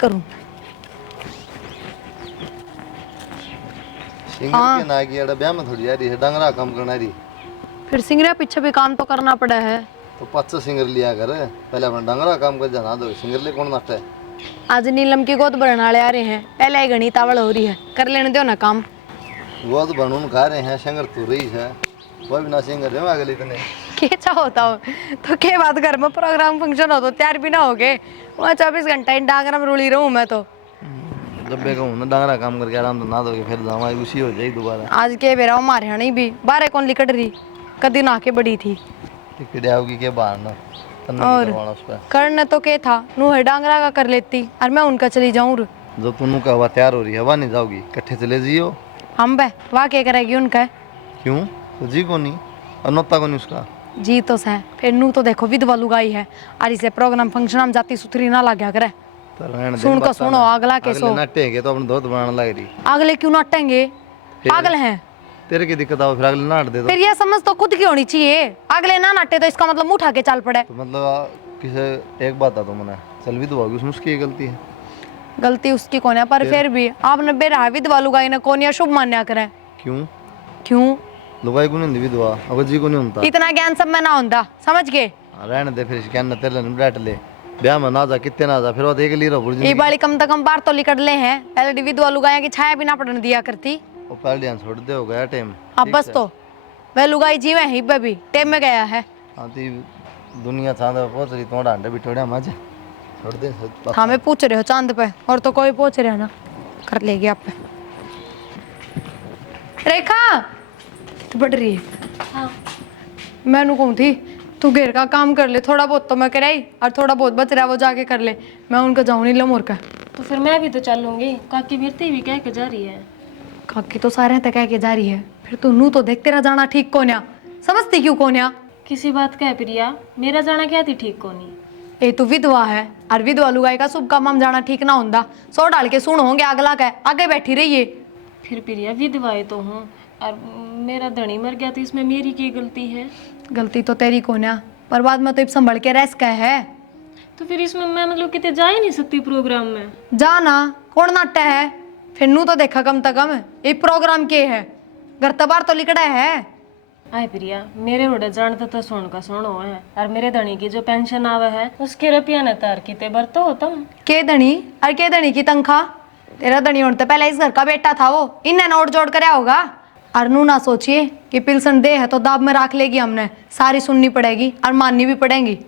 करूं? सिंगर के ना की अड़ा ब्याह में थोड़ी आ रही है, डंगरा काम करना रही। फिर सिंगरा पीछे भी काम तो करना पड़ा है। तो 5 सिंगर लिया कर, पहले अपना डंगरा काम कर जाना दो, सिंगर ले कौन नाटे। आज नीलम की गोद भरने वाले आ रहे हैं, पहले ही घनी तावड़ हो रही है, कर लेने दो ना काम। वो तो बनून खा रहे हैं, सिंगर तू रही है, वो भी ना सिंगर है अगले इतने। क्या होता हो तो क्या बात घर में प्रोग्राम फंक्शन हो तो तैयार भी ना हो गए, वहाँ 24 घंटा इन डांगरा में रुली रहूं मैं तो। जब मैं कहूँ ना डंगरा काम करके आराम तो ना दोगे, फिर हमारी उसी हो जाएगी दोबारा। आज के बेरा हमारे यहाँ नहीं भी बारह कौन लिकट रही, कदी ना के बड़ी थी। टिकट आओगी के बाहर ना और करने तो क्या था, नू है डांगरा का कर लेती और मैं उनका चली जाऊं। जब तुम का हवा तैयार हो रही है, हवा नहीं जाओगी, इकट्ठे चले जियो। हम बे वाह क्या करेगी उनका? क्यों? तो जी को नहीं और नोता को नहीं उसका जी तो सह, फिर नू तो देखो विधवा लुगाई है और इसे प्रोग्राम फंक्शन हम जाती सुथरी ना लग्या करे। सुन को सुनो अगला के सो नाटेंगे तो अपने दोस्त बनाने लग रही। अगले क्यों नाटेंगे? पागल हैं। तेरे की दिक्कत आओ फिर अगले नाट दे दो। फिर ये समझ तो खुद की होनी चाहिए, अगले ना नाटे तो इसका मतलब उठा के चल पड़े। तो मतलब किसे एक बात है तो मना चल भी तो उसमें उसकी गलती है। गलती उसकी कौन है, पर फिर भी आपने बेरा विधवा लुगाई ने कौन या शुभ मान्या करे। क्यों? क्यों लुगाई को नहीं विधवा अगर जी को नहीं होता, इतना ज्ञान सब में ना होता, समझ गए? रहने दे फिर क्या तेरे ने बैठ ले, ब्याह में ना जा कितने ना जा, फिर वो देख ली रहो। ये बाली कम से कम बार तो लिकट ले हैं, पहले विधवा लुगाया की छाया भी ना पड़ने दिया करती। वो पहले ध्यान छोड़ दे, हो गया टाइम। अब बस तो वह लुगाई जीवे ही भी टाइम में गया है। हाँ तो दुनिया चांद पे पहुंच रही, तुम्हारा अंडे बिठोड़े मजा छोड़ दे। हमें पूछ रहे हो चांद पे, और तो कोई पूछ रहे हो ना, कर लेगी आप पे। रेखा तो बढ़ रही है। हाँ मैनू कहूँ थी तू घेर का काम कर ले, थोड़ा बहुत तो मैं कराई और थोड़ा बहुत बच रहा वो जाके कर ले, मैं उनका जाऊँ नहीं लमोर का। तो फिर मैं भी तो चलूंगी, काकी बीरती भी कह के जा रही है। काकी तो सारे तक कह के जा रही है, फिर तू नू तो देख तेरा जाना ठीक कोन्या, समझती क्यों कोन्या? किसी बात का है प्रिया, मेरा जाना क्या थी ठीक को नहीं। ए तू विधवा है और विधवा लुगाई का शुभ काम हम जाना ठीक ना होता, सो डाल के सुन होंगे अगला का आगे बैठी रहिए। फिर प्रिया विधवाएं तो हूँ और मेरा धनी मर गया तो इसमें मेरी क्या गलती है? गलती तो तेरी कोन्या, पर बाद में तो संभल के रह का है। तो फिर इसमें मैं मतलब कितने जा ही नहीं सकती प्रोग्राम में। जाना कौन नाट्य है, फिर नू तो देखा कम तक कम ये प्रोग्राम के है, घर तबार तो लिकड़ा है। आए प्रिया मेरे उड़े जानते तो सुन का सुनो है, और मेरे धनी की जो पेंशन आवे है उसके रुपया न तार की तेबर तो हो तुम के धनी और के धनी की तनख्वाह? तेरा धनी होने पहले इस घर का बेटा था वो, इन्हें नोट जोड़ कर होगा। और नू ना सोचिए कि पिलसन दे है तो दाब में रख लेगी, हमने सारी सुननी पड़ेगी और माननी भी पड़ेगी।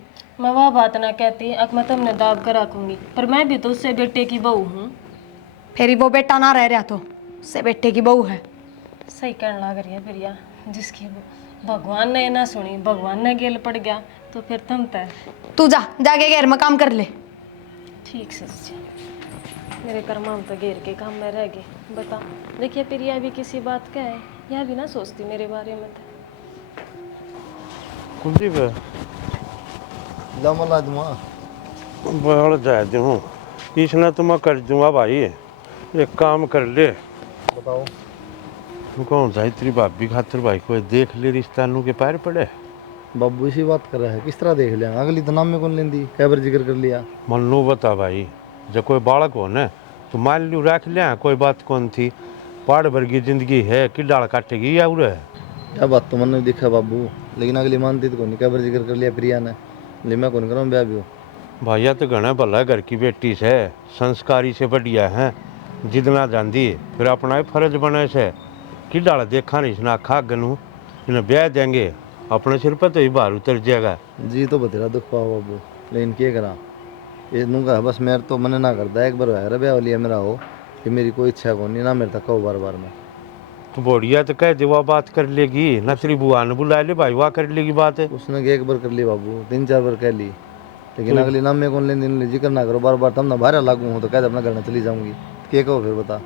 मैं वह बात ना कहती, अब मैं तुमने दाब कर रखूंगी, पर मैं भी तो उससे बेटे की बहू हूँ। फिर वो बेटा ना रह रहा तो उससे बेटे की बहू है। सही कहने लग रही है प्रिया, जिसकी भगवान ने ना सुनी, भगवान ने गेल पड़ गया तो फिर तुम तय। तू जा जाके घेर में काम कर ले। ठीक से मेरे कर्मा तो घेर के काम में रह गए। बता देखिए प्रिया भी किसी बात का है, यह भी ना सोचती मेरे बारे में था। कुलदीप जमला दुआ बढ़ जाए दूँ इसने तो मैं कर दूंगा भाई, एक काम कर ले। बताओ। तू कौन सा तेरी भाभी खातिर भाई को देख ले, रिश्ता नू के पैर पड़े। बाबू इसी बात कर रहा है, किस तरह देख लिया? अगली तो नाम में कौन लेंदी, कैबर जिक्र कर लिया। मन लो बता भाई, जब कोई बालक हो न तो मान लू रख लिया, कोई बात कौन थी, पहाड़ भर की जिंदगी है कि डाल काटेगी या उरे। क्या बात तो मन में दिखा बाबू, लेकिन अगली मानती तो कौन, कैबर जिक्र कर लिया प्रिया ने, ले मैं कौन करूँ ब्याह भी। भैया तो घना भला घर की बेटी से, संस्कारी से बढ़िया है, जितना जानती फिर अपना ही फर्ज बने से कि डाल देखा नहीं इसने आखा गनू इन्हें ब्याह देंगे, अपने सिर पर तो ही बाहर उतर जाएगा। जी तो बतेरा दुख पाओ बाबू, लेकिन क्या करा, ये नू का बस मेरे तो मन ना करता, एक बार है ब्याह लिया मेरा हो कि मेरी कोई इच्छा को नहीं ना, मेरे तक कहो बार बार में। तो बढ़िया तो कह दे वह बात कर लेगी ना, तेरी बुआ ने बुला ले भाई, वाह कर लेगी बात है। उसने एक बार कर ली बाबू, 3-4 बार कह ली, लेकिन अगली नाम में कौन लेने जिक्र ना करो बार बार, तब ना बाहर लागू हूँ तो कह अपना घर में चली जाऊंगी, क्या कहो फिर बता।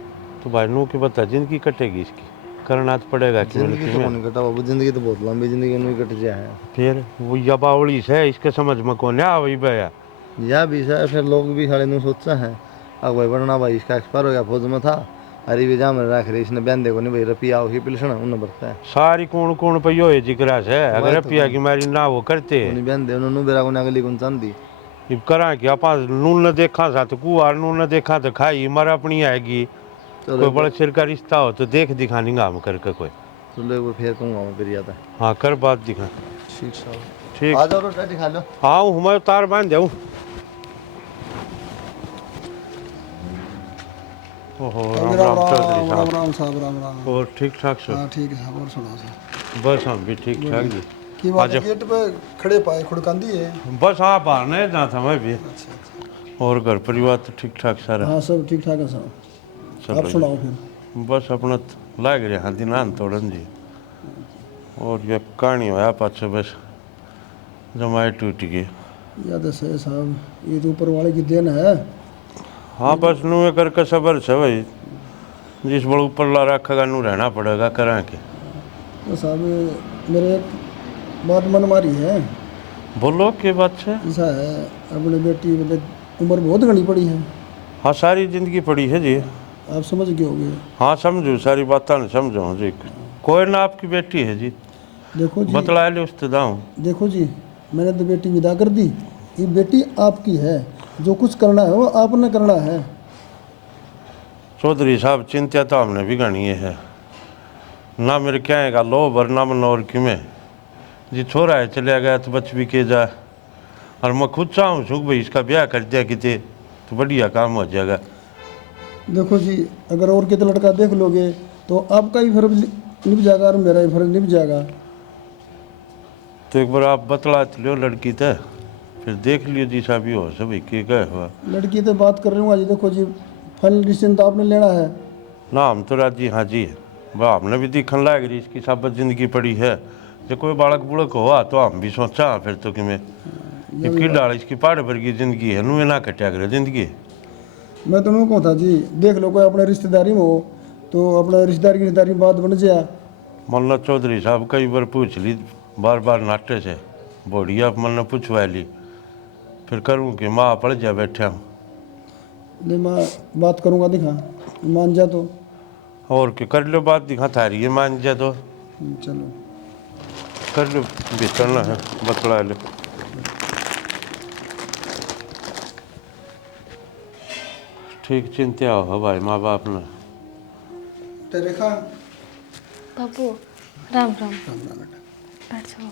तो भाई नू की बता, जिंदगी कटेगी इसकी, करना तो पड़ेगा। जिंदगी तो नहीं कटा बाबू, जिंदगी तो बहुत लंबी जिंदगी नहीं कट जाए है। फिर वो या बावड़ी से इसके समझ में कौन है वही भैया या भी है, फिर लोग भी साढ़े नू सोचते हैं अब भाई बढ़ना भाई इसका एक्सपायर हो गया, फौज में था, अरे भी जाम रख रही इसने बहन देखो नहीं भाई रपिया हो पिलसन उन्हें बरता है सारी कौन कौन पे यो है जिक्रा से, अगर रपिया की मारी ना वो करते उन्हें बहन दे उन्होंने बेरा को अगली कौन चांदी अब करा कि आप नून न देखा सा तो कुआर नून न देखा तो खाई मर अपनी आएगी। कोई बड़ा सिर का रिश्ता हो तो देख दिखानी काम करके कोई। चलो एक बार फिर कहूँगा मैं फिर याद है। हाँ कर बात दिखा। ठीक साहब। ठीक। आ जाओ रोटी खा लो। हाँ मैं तार बांध जाऊँ। ओहो राम राम चौधरी साहब। राम साहब राम राम। और ठीक ठाक सर? हाँ ठीक है साहब, और सुनाओ साहब। बस हम भी ठीक ठाक जी। की बात है, आज- गेट पे खड़े पाए खुड़कांदी है। बस हाँ बाहर नहीं जाना था मैं भी। अच्छा अच्छा। और घर परिवार तो ठीक ठाक सारा? हाँ सब ठीक ठाक है साहब। चलो आप जी। सुनाओ फिर। बस अपना लाग रहे हाँ दिनान तोड़न जी। और ये कहानी होया पाछे बस जमाए टूट गई। याद है सही साहब, ये तो ऊपर वाले की देन है। हाँ बस नू करके सबर से भाई, जिस बड़ ऊपर ला रखेगा नू रहना पड़ेगा करा के। तो साहब मेरे एक बात मन मारी है। बोलो के बात है? ऐसा है, अपनी बेटी मतलब उम्र बहुत घनी पड़ी है, हाँ सारी जिंदगी पड़ी है जी। आप समझ गए होगे। हाँ समझू सारी बातें न समझो जी। कोई ना आपकी बेटी है जी, देखो जी, बतला ले उससे दाऊँ। देखो जी, मैंने तो बेटी विदा कर दी, ये बेटी आपकी है, जो कुछ करना है वो आपने करना है। चौधरी साहब चिंता तो हमने भी गणी है ना, मेरे क्या का लोभ और ना मन और कि में जी छोरा है चलिया गया तो बच भी के जाए। और मैं खुद चाहूँ सुख भाई इसका ब्याह कर दिया किते तो बढ़िया काम हो जाएगा। देखो जी, अगर और कितना लड़का देख लोगे तो आपका ही फर्ज निभ जाएगा और मेरा ही फर्ज निभ जाएगा। तो एक बार आप बतला लो लड़की तो फिर देख लियो जी साहब हो सब के गए हुआ। लड़की तो बात कर रही हूँ आज, देखो जी फाइनल डिसीजन तो आपने लेना है। ना हम तो राजी हाँ जी है वाह, हमने भी दिखने लग रही इसकी सब जिंदगी पड़ी है। जो कोई बालक बुड़क हुआ तो हम भी सोचा फिर तो कि मैं की डाल इसकी पहाड़ भर की जिंदगी है नू ना कटिया करे जिंदगी। मैं तो कहूँ था जी, देख लो कोई अपने रिश्तेदारी में हो तो अपना रिश्तेदारी में बात बन जाए। मल्ला चौधरी साहब कई बार पूछ ली बार बार नाटे से बढ़िया मन पूछवा ली, फिर करूँ कि माँ पड़ जा बैठा हूँ। नहीं मैं बात करूँगा, दिखा मान जा तो। और क्या कर लो बात दिखा थारी है मान जा तो चलो कर लो बेचना है बतला लो। ठीक चिंता हो भाई माँ बाप ने। तेरे खा बाबू राम राम। राम राम बेटा। बैठ जाओ।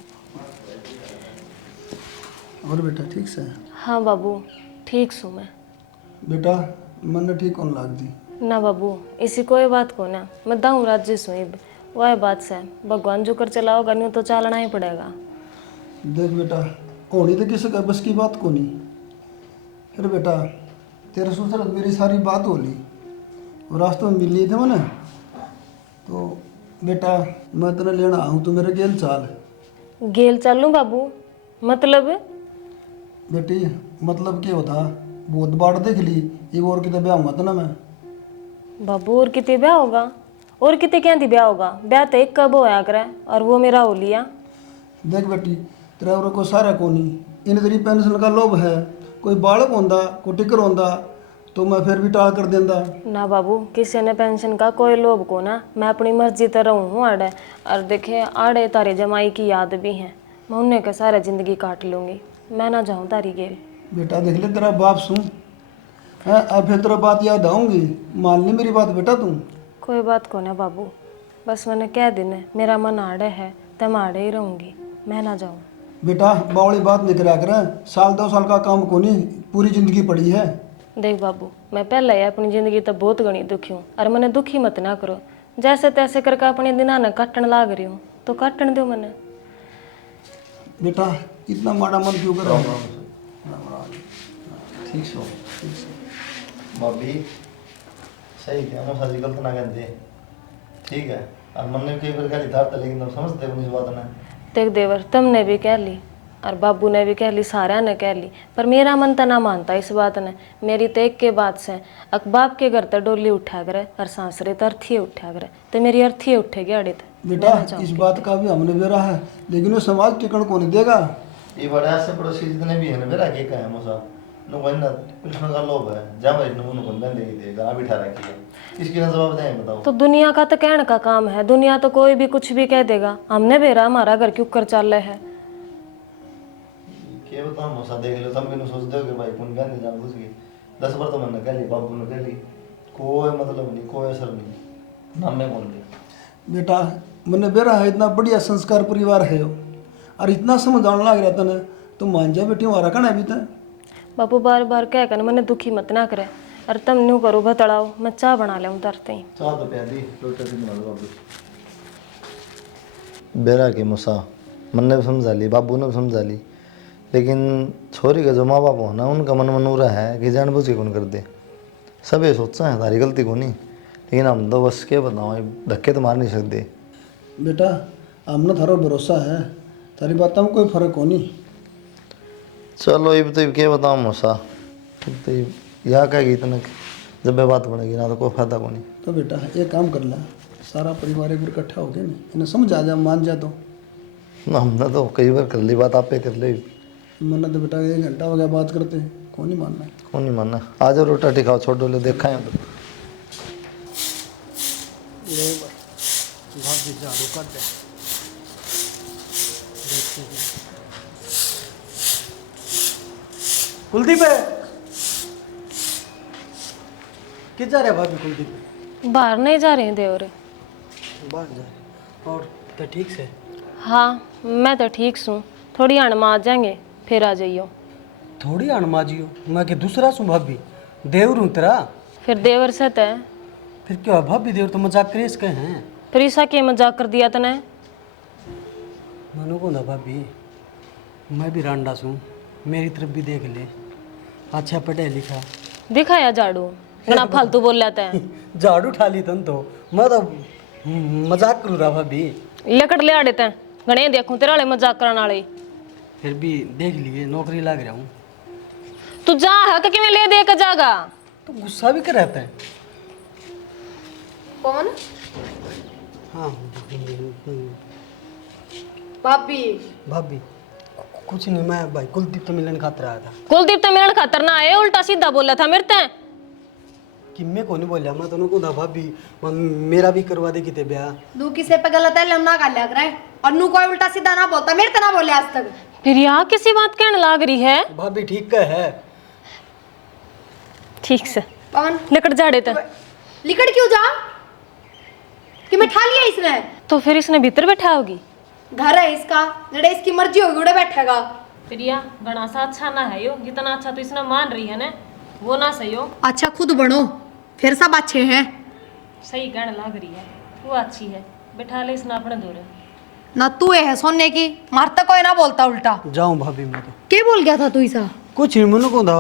और बेटा ठीक से? हाँ बाबू ठीक सू मैं। बेटा मन ठीक कौन लाग दी? ना बाबू इसी कोई बात को ना, मैं दाऊँ राज्य सुई वह बात से भगवान जो कर चलाओगा नहीं तो चलना ही पड़ेगा। देख बेटा, होनी तो किसी का बस की बात को नहीं। फिर बेटा तेरे ससुर मेरी सारी बात हो ली और रास्ते में मिल लिए थे मैंने, तो बेटा मैं तेने लेना आऊँ तो मेरे गेल चाल। गेल चलूँ बाबू? मतलब बेटी मतलब क्या होता, बहुत बाढ़ देख ली, ये और कितने ब्याह हुआ था ना मैं। बाबू और कितने ब्याह होगा? और कितने क्या थी ब्याह होगा? ब्याह तो एक कब होया करे और वो मेरा हो लिया। देख बेटी तेरा और को सारा को नहीं, इन तेरी पेंशन का लोभ है, कोई बालक होंदा कोई टिकर होंदा तो मैं फिर भी टाल कर देंदा। ना बाबू किसी ने पेंशन का कोई लोभ को ना, मैं अपनी मर्जी तरह हूँ आड़े। और देखे आड़े तारे जमाई की याद भी हैं, मैं उन्हें के सारा जिंदगी काट लूँगी, मैं ना जाऊँ तारी गेल। बेटा देख ले तेरा बाप सुन है, अब फिर तेरा बात याद आऊँगी, मान ली मेरी बात बेटा तुम। कोई बात को ना बाबू, बस मैंने कह दिन मेरा मन आड़े है तो मैं आड़े ही रहूँगी, मैं ना जाऊँ। बेटा बावली बात नहीं करा कर, साल 2 साल का काम को नहीं, पूरी जिंदगी पड़ी है। देख बाबू मैं पहले ही अपनी ज़िंदगी तो बहुत घनी दुखी हूँ और मैंने दुखी मत ना करो, जैसे तैसे करके अपने दिना न काटन लाग रही हूँ तो काटन दो मैंने। बेटा इतना माड़ा मन क्यों कर रहा है? ठीक सो भाभी सही क्या मैं सारी गलत ना कहते ठीक है। और मन ने कई प्रकार था लेकिन तुम समझते हो इस बात ने। देख देवर तुमने भी कह ली और बाबू ने भी कह ली, सारा ने कह ली, पर मेरा मन तो ना मानता इस बात ने। मेरी तो एक के बात से अक बाप के घर तो डोली उठा करे और सांसरे तो अर्थी उठा करे, तो मेरी अर्थी उठेगी आड़े तो। बेटा इस बात का भी हमने बेरा है, लेकिन वो समाज टिकण को नहीं देगा। ये बड़ा से पड़ोसी जितने भी है ना मेरा के है मोसा नो वही पिलसन का लोभ है जा भाई नो नो बंदे दे दे गाना बिठा रखी है, इसकी ना जवाब दें बताओ। तो दुनिया का तो कहने का काम है, दुनिया तो कोई भी कुछ भी कह देगा, हमने बेरा हमारा घर क्यों कर चल रहे है। के के बताऊं मौसा देख लो तुम भी सोच दो कि भाई कौन बहन जान बुझ गई 10 बार तो मैंने कह ली बाबू ने कह ली कोई मतलब नहीं कोई असर नहीं ना मैं बोल लिया बेटा मैंने बेरा है इतना बढ़िया संस्कार परिवार है यो और इतना समझाने लग रहा था ना तो मान जा बेटी हमारा कहना भी था बापू बार बार कह कर मैंने दुखी मत ना करे और तुम न्यू करो बतड़ाओ मैं चाय बना ले तरते ही चाह तो प्यादी लोटा से बना दो बाबू बेरा की मुसा मन ने भी समझा ली बाबू ने भी समझा ली लेकिन छोरी का जो माँ बाप हो ना उनका मन मनूरा है कि जानबूझ के कौन कर दे सब ये सोचता है तारी गलती को नहीं लेकिन हम तो बस क्या बताओ धक्के तो मार नहीं सकते बेटा हमने थारो भरोसा है तारी बात में कोई फर्क हो नहीं चलो ये तो क्या बताऊँ मौसा तो यहाँ कहेगी इतना जब ये बात बढ़ेगी ना तो कोई फायदा को नहीं तो बेटा एक काम कर ला सारा परिवार एक बार इकट्ठा हो गया ना इन्हें समझ आ जा मान जा तो हमने तो कई बार कर ली बात आप पे कर ली मन्ना तो बेटा 1 घंटा हो गया बात करते कौन नहीं मानना कौन नहीं मानना आ जाओ रोटा टिकाओ छोड़ दो ले देखा है तो झाड़ू कर दे कुलदीप है किधर जा रहे भाभी कुलदीप बाहर नहीं जा रहे देवरे बाहर जा रहे और तो ठीक से हाँ मैं तो ठीक हूँ थोड़ी अणमा आ जाएंगे फिर आ जाइयो थोड़ी अणमाजी हो मैं कि दूसरा सू भाभी देवर हूँ तेरा फिर देवर से तय फिर क्या भाभी देवर तो मजाक करे इसके हैं फिर ईसा के मजाक कर दिया तने मनु को ना भाभी मैं भी रांडा हूँ मेरी तरफ भी देख ले अच्छा पढ़े लिखा दिखाया झाड़ू ना फालतू बोल लेते हैं झाड़ू उठा ली तन तो मैं तो मजाक करूँ रहा भाभी लकड़ ले आड़े तैं घने देखूं तेरे वाले मजाक करने वाले फिर भी देख लिए नौकरी लग रहा हूँ तू जा हक कि मैं ले दे के जागा तो गुस्सा भी कर रहता है कौन हाँ भाभी भाभी कुछ नहीं मैं भाई कुलदीप तो मिलन खातर आया था कुलदीप तो मेरे खातर ना आए उल्टा सीधा बोला था मेरे तैं कि मैं को नहीं बोलिया मैं तो उनको था भाभी मेरा भी करवा दे किते ब्याह दू किसे पे गलत है लमना कर लिया करे और नू कोई उल्टा सीधा ना बोलता मेरे तना बोले आज तक फिर यहाँ किसी बात कहने लाग रही है भाभी ठीक का है ठीक से कौन लकड़ झाड़े तैं लिकड़ क्यों जा कि मैं ठा लिया इसने तो फिर इसने भीतर बैठा होगी घर है इसका जड़े इसकी मर्जी होगी उड़े बैठेगा प्रिया बड़ा सा अच्छा ना है यो जितना अच्छा तो इसने मान रही है ना वो ना सही हो अच्छा खुद बनो फिर सब अच्छे हैं सही कहने लाग रही है वो अच्छी है बैठा ले इसने अपने दूर ना तू है सोने की मारता कोई ना बोलता उल्टा जाऊँ भाभी मैं तो क्या बोल गया था तू ऐसा कुछ नहीं मनु को था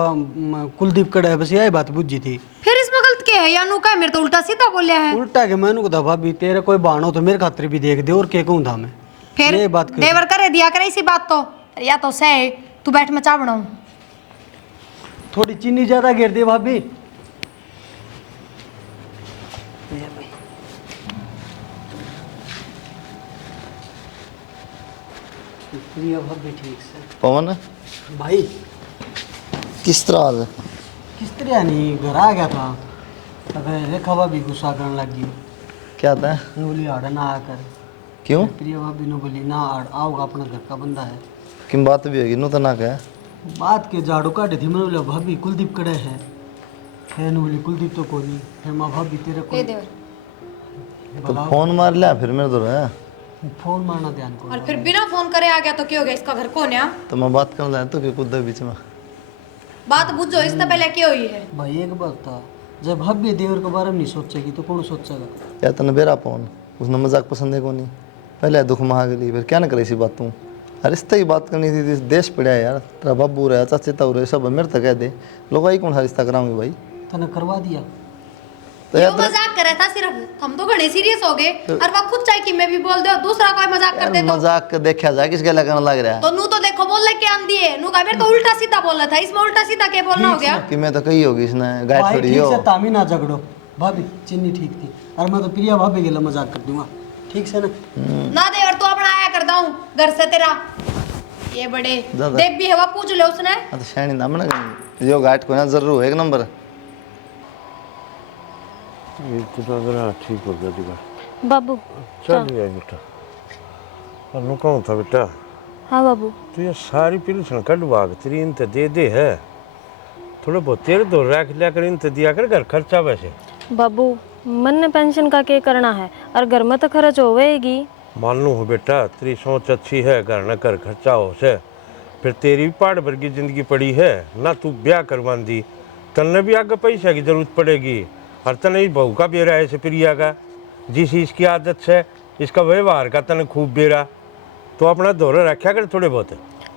कुलदीप कड़ा है बस यही बात बुझी थी फिर इसमें गलत क्या है या नू का मेरे तो उल्टा सीधा बोलिया है उल्टा के मैंने को था भाभी तेरे कोई बहाना हो तो मेरे खातिर भी देख दे और क्या कहूँ था मैं फिर ये बात कर देवर करे दिया करे इसी बात तो या तो सह तू बैठ मैं चाह बनाऊं थोड़ी चीनी ज्यादा गिर दे भाभी प्रिया भाभी ठीक से पवन भाई किस तरह हाल है किस तरह नहीं घर आ गया था अगर रेखा भाभी गुस्सा करने लग गई क्या था मैं बोली आड़ा ना आकर क्यों प्रिया भाभी ने बोली ना आओगा अपना घर का बंदा है किन बात भी होगी नू तो ना कहे बात के झाड़ू काटे थी मैंने बोला भाभी कुलदीप कड़े है फिर ने बोली कुलदीप तो कोई नहीं फिर माँ भाभी तेरे को तो फोन मार लिया फिर मेरे तो है फोन मारना ध्यान को और फिर बिना फोन करे आ गया तो क्या हो गया इसका घर कौन है तो मैं बात कर लाया तो कि कूदा बीच में बात बुझो इससे पहले क्या हुई है भाई एक बात था जब भाभी देवर के बारे में नहीं सोचेगी तो कौन सोचेगा या तने बेरा फोन उसने मजाक पसंद है को नहीं पहले दुख महा गई फिर क्या ना करे इसी बात तू रिश्ते की बात करनी थी देश पड़ा है यार तेरा बाबू रहा चाचा ताऊ रहे सब मेरे तक कह दे लोग आई कौन सा रिश्ता कराऊंगी भाई तने करवा दिया तो यो यार मजाक कर रहा था सिर्फ हम तो घने सीरियस हो गए और वो खुद चाहे कि मैं भी बोल दो दूसरा कोई मजाक कर दे तो मजाक देखा जाए किस गला करने लग रहा है तो नू तो देखो बोल के आन दिए नू का मेरे तो उल्टा सीधा बोला था इसमें उल्टा सीधा क्या बोलना हो गया कि मैं तो कही होगी इसने गाय भाई छोड़ी ठीक हो से तामी ना झगड़ो भाभी चीनी ठीक थी और मैं तो प्रिया भाभी के लिए मजाक कर दूंगा ठीक से ना ना दे और तू अपना आया कर दाऊं घर से तेरा ये बड़े ज्यादा। देख भी हवा पूछ ले उसने हाँ तो शैनी नाम ना जो गाठ को ना जरूर एक नंबर ठीक हो गया बाबू चल गया बेटा और नु कौन था बेटा हाँ बाबू। तो ये सारी पेंशन कटवा के तेरी इनते दे है, थोड़ा बहुत तेरे तो रख लिया कर, इनते दिया कर घर खर्चा वैसे। बाबू मन ने पेंशन का क्या करना है, और घर में तो खर्च होवेगी। मान लो हो बेटा, तेरी सोच अच्छी है, घर न कर खर्चा हो से, फिर तेरी भी पहाड़ भर की जिंदगी पड़ी है ना, तू ब्याह करवा दी, तन्ने भी आगे पैसा की जरूरत पड़ेगी, और तने बहू का बेरा ऐसे प्रिया का, जिस इसकी आदत से इसका व्यवहार का तने खूब बेरा, तो अपना दौरे रखा कर थोड़े बहुत।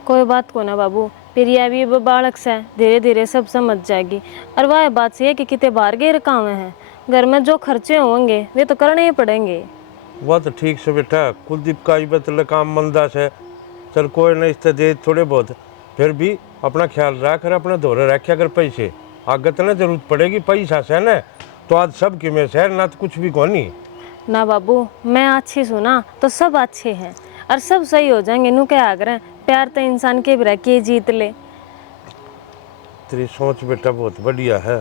कोई बात को ना बाबू, प्रिया भी वो बालक से धीरे धीरे सब समझ जाएगी। और वह बात से है कि कितने बाहर गए काम हैं, घर में जो खर्चे होंगे वे तो करने ही पड़ेंगे। वह तो ठीक से बेटा, कुलदीप का ही बतल काम मंदा से, चल कोई नहीं इससे दे थोड़े बहुत, फिर भी अपना ख्याल रख कर अपने दौरे रखा कर पैसे, आगे तो ना जरूरत पड़ेगी पैसा से न, तो आज सब कि में शहर ना तो कुछ भी कौनी। ना बाबू, मैं अच्छी सुना तो सब अच्छे हैं और सब सही हो जाएंगे। नू क्या आग्रह, प्यार तो इंसान के भी के जीत ले। तेरी सोच बेटा बहुत बढ़िया है,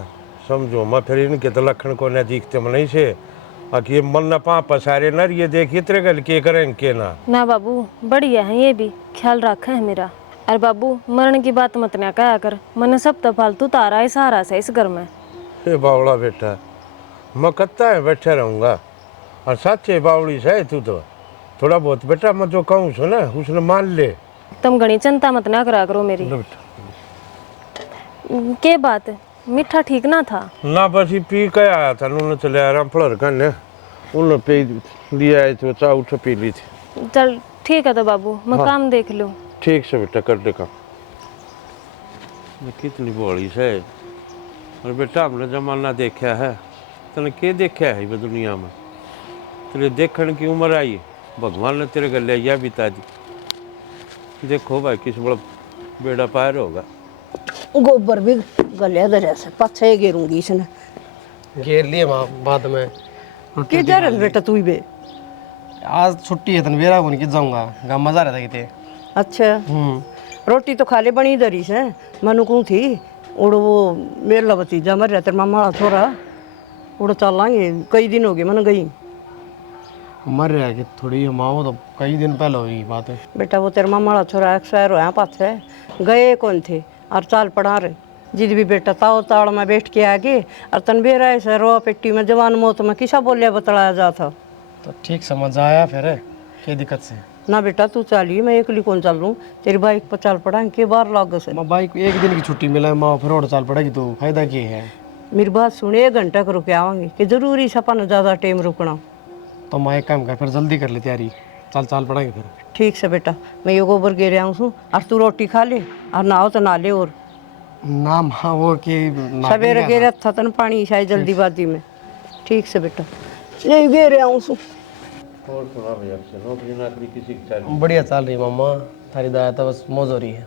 समझो मैं फिर इनके तो लक्षण को न दिखते मन से, आखिर मन न पा पसारे न ये देखिए तेरे गल के करें के ना बाबू बढ़िया है, ये भी ख्याल रखा है मेरा। और बाबू मरण की बात मत ना कहा कर, मैंने सब तो फालतू तारा ही सहारा से इस घर में। हे बावड़ा बेटा, मैं कत्ता है बैठे रहूँगा, और सच्चे बावड़ी से तू तो थोड़ा बहुत बेटा मैं जो कहूँ सो ना उसने मान ले। तुम घनी चिंता मत ना करा करो मेरी। के बात, मीठा ठीक ना था ना, बस ही पी के आया था, उन्होंने चले आया फलर करने, उन्होंने पी लिया है तो चाय उठ पी ली थी। चल ठीक है तो बाबू मैं हाँ। काम देख लूँ। ठीक से बेटा कर दे काम। कितनी बड़ी से, और बेटा हमने जमाना देखा है, तने के देखा है ये दुनिया में, तेरे देखने की उम्र आई, भगवान ने तेरे गले यह बिता दी। देखो भाई किस बड़ा बेड़ा पार होगा। गोबर भी गले दरे से पाछे गेरूंगी इसने। घेर लिए वहाँ बाद में। किधर है बेटा तू बे? आज छुट्टी है तन वेरा होने की जाऊंगा, गाँव मजा रहता किते। अच्छा रोटी तो खाले बनी दरी से, मनु को थी उड़ वो मेरा भतीजा मर रहा तेरा मामा वाला छोरा, उड़ चलांगे कई दिन हो गए मन गई। मर रहा है कि थोड़ी माओ तो कई दिन पहले हुई बात है। बेटा वो तेरा मामा वाला छोरा एक्सपायर हुआ पास है, गए कौन थे और चाल पड़ा रहे जिद भी बेटा ताव ताड़ में बैठ के आगे और तन बेरा ऐसे रो पेटी में जवान मौत में किसा बोलिया बतलाया जा था। तो ठीक समझ आया फिर क्या दिक्कत से। ना बेटा तू चालिए, मैं एकली कौन चल लूँ, तेरी बाइक पर चाल पड़ा के बार लाग से। माँ बाइक एक दिन की छुट्टी मिला है, माँ फिर और चाल पड़ेगी तो फायदा क्या है। मेरी बात सुने, 1 घंटा को रुके आवांगे कि जरूरी सपन ज़्यादा टाइम रुकना। तो माँ एक काम कर फिर जल्दी कर ले तैयारी, चाल पड़ेंगे फिर। ठीक से बेटा, मैं ये गोबर गिर आऊँ हूँ और तू रोटी खा ले और नहाओ तो नहा ले। और ना माँ वो कि सवेरे गिर था तन पानी शायद जल्दीबाजी में। ठीक से बेटा, यही गिर आऊँ हूँ। और सुना भैया से नौकरी नाकरी किसी की चाहिए? बढ़िया चल रही मामा, थारी दया तो बस मौज हो रही है।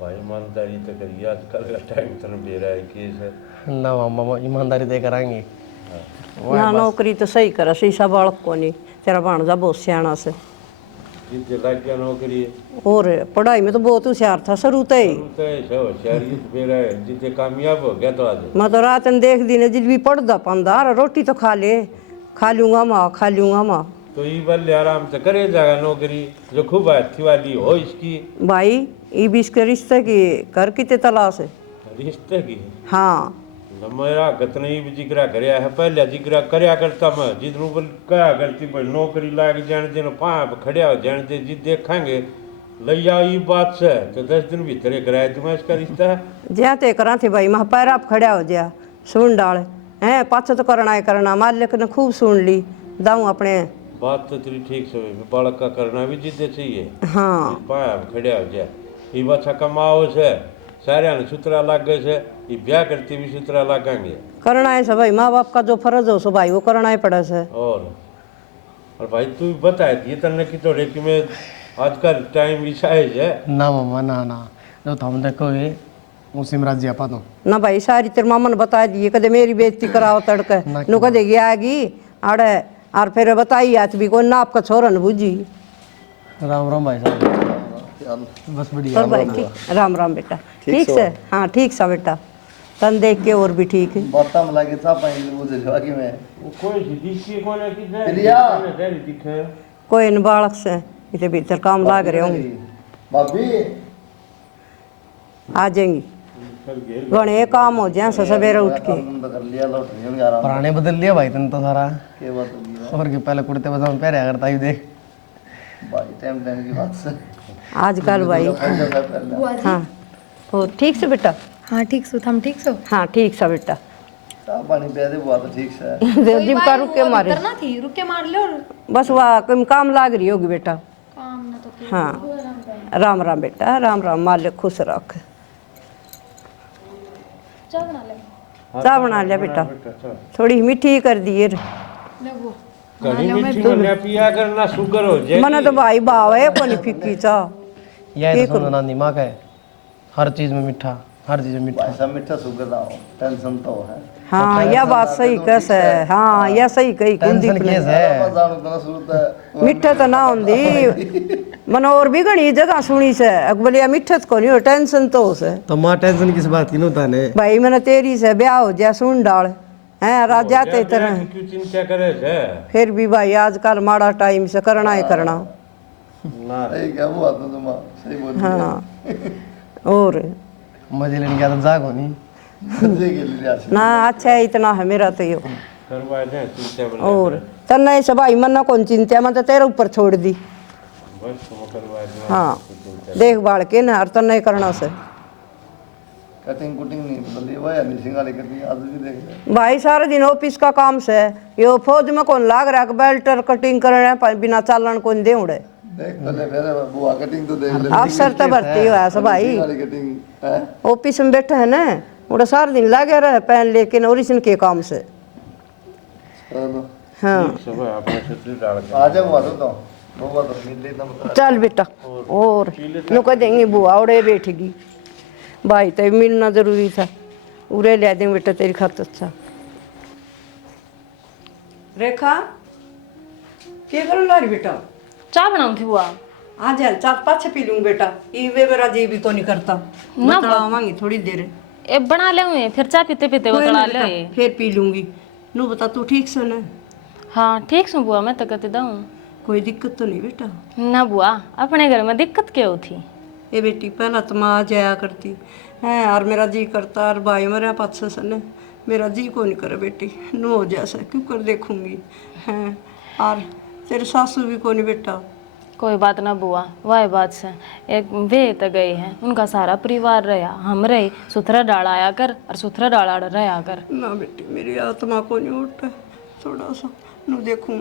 भाई ईमानदारी तो करिए, आजकल का टाइम तो दे रहा है केस है ना मामा ईमानदारी दे कराएंगे। ना नौकरी तो सही करा, शीशा बालक को नहीं, तेरा भाणजा बहुत सियाना से जितने लग गया नौकरी और पढ़ाई में तो बहुत होशियार था शुरू से ही। तो ऐसा होशियारी तो फिर है, जितने कामयाब हो गया तो आज। मैं तो रात में देख दी ने जिद भी पढ़दा पांदा रोटी तो खा ले, खा लूँगा माँ खा लूँगा माँ। तो ये बल्ले आराम से करे जाएगा नौकरी, जो खूब अच्छी वाली हो इसकी। भाई ये भी इसके रिश्ते की कर कितने तलाश है। रिश्ते की हाँ मेरा गतने भी जिक्र कराया है, पहले जिक्र कराया करता मैं, जितनू बोल कहा करती भाई नौकरी लाग जाने देना, पाँव खड़िया हो जाने दे, जिद देखेंगे लैया ये बात से तो 10 दिन भीतर कराया तुम्हें इसका रिश्ता है। ज्या ते करा थे भाई, मैं पैर आप खड़ा हो जा सुन डाल हैं, पाछो तो करना है करना, मालिक ने खूब सुन ली दाऊँ अपने। बात तो तेरी ठीक से बालक का करना भी जिद्दे चाहिए। हाँ पाँव खड़िया हो जाए, ये बच्चा कमाओ से सारे ने सुतरा लग गए से, ये ब्याह करती भी सुतरा लगेंगे। करना है सब भाई, माँ बाप का जो फर्ज हो सो भाई वो करना ही पड़ा से। और भाई तू बता दिए तन्ने की थोड़े कि मैं आजकल टाइम ऐसा है ना मामा ना जो हम देखो ये मुस्लिम राज्य आपा तो ना भाई सारी तेरे मामा ने बता दिए, कदे मेरी बेइज्जती कराओ तड़के नु कदे गया आगी आड़े और फिर बताई आज भी कोई ना आपका छोरा न बुझी। राम राम भाई साहब, बस बढ़िया। और भाई ठीक, राम राम बेटा, ठीक से हाँ ठीक सा बेटा, तन देख के और भी ठीक है। बाता में लागे था पानी मुझे जवा कि मैं कोई सी दिखी कोने की प्रिया दिखे कोई न बालक से इतने भीतर काम लाग रहे होंगे। भाभी आ जाएंगी घने काम हो जाए सवेरे उठ के काम तो कर लिया, लौट रही होंगी आराम पुराने बदल लिया भाई तन तो सारा। के बात होगी यार। और के पहले कुर्ते पजामा पहने करता ही देख। भाई टाइम टाइम की बात से आजकल भाई हाँ हो ठीक से बेटा हाँ ठीक सो थम ठीक सो हाँ ठीक सा बेटा चाह पानी पिया दे बुआ तो ठीक से है। देवदीप का रुक के मारे करना थी रुक के मार लो और बस वह कम काम लाग रही होगी बेटा काम ना तो हाँ राम राम बेटा राम राम मालिक खुश रख चाह बना लिया बेटा थोड़ी मीठी कर दिए रे। कड़ी मीठी में पिया करना शुगर हो जाए। मने तो भाई भाव है कोनी फिक्की चाह यह तो सुनना नानी माँ का है, हर चीज में मीठा, हर चीज में मीठा। ऐसा मीठा शुगर ना हो, टेंशन तो है। हाँ यह बात सही कैसे है हाँ यह सही कही कुलदीप टेंशन ने केस है। जानो तो ना शुरू तो मिठे तो ना होंदी मन और भी घनी जगह सुनी से अकबलिया मिठे तो नहीं हो टेंशन तो से तो माँ टेंशन किस बात की नोता ने। भाई मैंने तेरी से ब्याह हो जा सुन डाल हैं राजा ते तरह क्यों चिंता करे से? फिर भी भाई आजकल माड़ा टाइम से करना ही करना सही क्या वो आता तुम सही बोल हाँ और मजे लेने गया तो जागो नहीं। मजे के लिए आज ना अच्छा है इतना है मेरा तो यो करवा दे चिंता बना और तन्ना ऐसा भाई मन ना कौन चिंता मैं तो तेरे ऊपर छोड़ दी बस वो करवा दे। हाँ देखभाल के ना हर तन्ना ही करना से कटिंग कुटिंग नहीं बदली वो या नहीं सिंगाली कटिंग आज भी देख ले भाई सारे दिन ऑफिस का काम से यो फौज में कौन लाग रहा है बेल्टर कटिंग करने पर बिना चालन कौन दे उड़े देख तो ले फिर बुआ कटिंग तो देख ले अफसर तो भर्ती हुआ है सब भाई सिंगाली कटिंग है ऑफिस में बैठे है ना उड़ा सारा दिन लगे रहे पहन लेकिन ओरिजिन के काम से चलो हाँ सब अपने छतरी डाल के आ जा बुआ तो बुआ तो मिल ली तुम चल बेटा और नु कह देंगे बुआ उड़े बैठेगी भाई तो मिलना जरूरी था उड़े ले देंगे बेटा तेरी खातर अच्छा रेखा क्या करो ला रही बेटा चाय बनाऊं थी बुआ। आ जा चार पाछे पी लूंगी बेटा ये वे मेरा जी भी को नहीं करता ना बतावांगी थोड़ी देर ए बना ले फिर चाय पीते पीते कोई बतला ना ले। बेटा, फिर पी लूंगी नु बता तू ठीक से ना हाँ ठीक सु बुआ मैं तो कहती दूँ कोई दिक्कत तो नहीं बेटा ना बुआ अपने घर में दिक्कत क्या होती। ये बेटी पहला तो माँ जाया करती है और मेरा जी करता और भाई मेरे पास से ने मेरा जी को नहीं करे बेटी नो हो जैसा क्यों कर देखूंगी हैं और तेरे सासू भी को नहीं बेटा कोई बात ना बुआ वह बात से एक वे तो गए हैं उनका सारा परिवार रहा हम रहे सुथरा डाला आया कर और सुथरा डाला रहा कर। ना बेटी मेरी आत्मा को नहीं उठता थोड़ा सा नु देखूं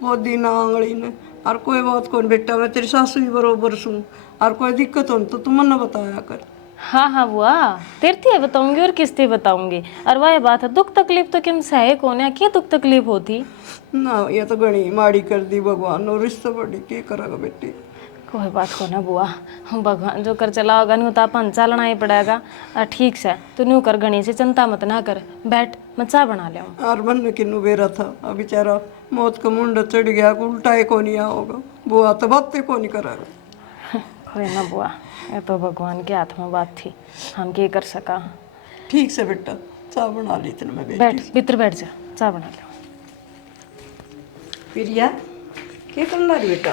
बहुत दिन आंगली ने और कोई बात कौन बेटा मैं तेरी सासू भी बरोबर सुन और कोई दिक्कत हो तो तुम ना बताया कर। हाँ हाँ बुआ तेरती बताऊंगी और किस्ती बताऊंगी और वह बात है दुख तकलीफ तो किम सहे कौन है क्या दुख तकलीफ होती ना ये तो घनी माड़ी कर दी भगवान और रिश्ता बड़ी क्या करेगा बेटी कोई बात को ना बुआ भगवान जो कर चला होगा न्यू तो अपन चलना ही पड़ेगा ठीक से तो न्यू कर घनी से चिंता मत ना कर बैठ मैं चाय बना ले और मन में किन्नू बेरा था अब बेचारा मौत का मुंडा चढ़ गया उल्टा ही को नहीं होगा बुआ तो बात को नहीं करेगा कोई ना बुआ ये तो भगवान के हाथ में बात थी हम क्या कर सका। ठीक से बेटा चाय बना ली तेने मैं बैठ भीतर बैठ जा चाय बना ले। प्रिया क्या करना रही बेटा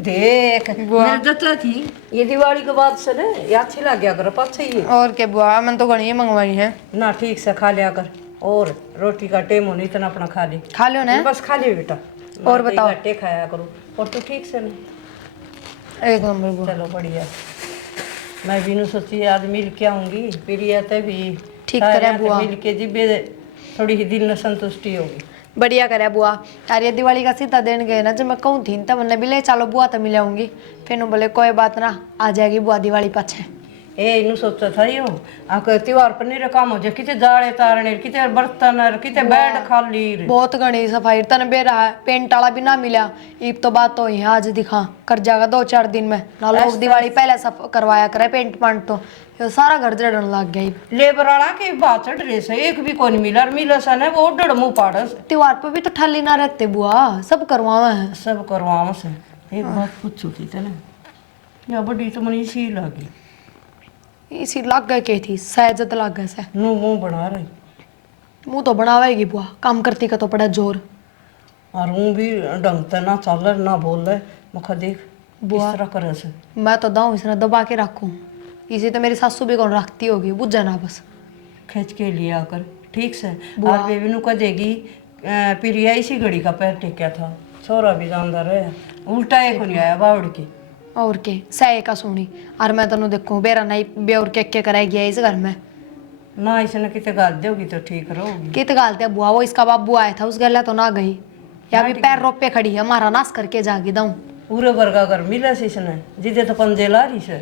देख मेरे जचा थी ये दिवाली के बाद से ना ये अच्छी लग गया कर पाछे ही और क्या बुआ मैंने तो घनी मंगवाई है ना ठीक से खा लिया कर और रोटी का टेम होनी इतना अपना खा ले खा लो ना बस खा ले बेटा और बताओ। घट्टे खाया करो और तू ठीक से नहीं एक नंबर बुआ चलो बढ़िया मैं भी नु सोची आज मिल के आऊंगी प्रिया ते भी ठीक करे बुआ। मिल के जीबे थोड़ी ही दिल में संतुष्टि होगी बढ़िया करे बुआ यार ये दिवाली का सीता देन गए ना जब मैं कहूँ थी तब मैंने भी ले चलो बुआ तो मिलाऊंगी फिर नु बोले कोई बात ना आ जाएगी बुआ दिवाली पाछे ए इनु सोचा था यो आके त्योहार पर नहीं काम हो जाए किते जाड़े तारने किते बर्तन किते बेड खाली रे बहुत घनी सफाई तन बे रहा है पेंट वाला भी ना मिला ईब तो बात तो ही आज दिखा कर जाएगा 2-4 दिन में ना लोग दिवाली पहले सब करवाया करे पेंट पांट तो ये सारा घर जड़न लग गया ईब। लेबर वाला के बात चढ़ रहे से एक भी कोनी मिला और मिला सा ने वो डड़ मुंह पाड़स त्योहार पे भी तो ठाली ना रहते बुआ सब करवावे हैं सब करवाओ से एक बात पूछू थी तेने या बड़ी तो मनी सी लगी इसी लग गए के थी सहजत लग गए से नु मुंह बना रही मुंह तो बनावेगी बुआ काम करती का तो पड़ा जोर और हूँ भी ढंग से ना चल ना बोल रहे मखा देख इस तरह करे से मैं तो दाऊँ इसने दबा के रखूँ, इसी तो मेरी सासू भी कौन रखती होगी, बुझा ना बस। खींच के लिया कर ठीक से। और बेबी नु कह देगी प्रिया इसी घड़ी का पैर टेक्या था, छोरा भी जानदा रहे, उल्टा एक नहीं आया बावड़ की। और के सह का सुनी, और मैं तेन देखूँ बेरा नहीं बेर के कराई गया इस घर में। ना इसने कितने गाल दोगी तो ठीक रहोगी। कित गालते बुआ, वो इसका बाबू आया था उस गले तो ना गई, या भी पैर रोप पे खड़ी है, हमारा नाश करके जागी दाऊँ। पूरे वर्गा घर मिला से इसने, जिदे तो पंजे ला रही से।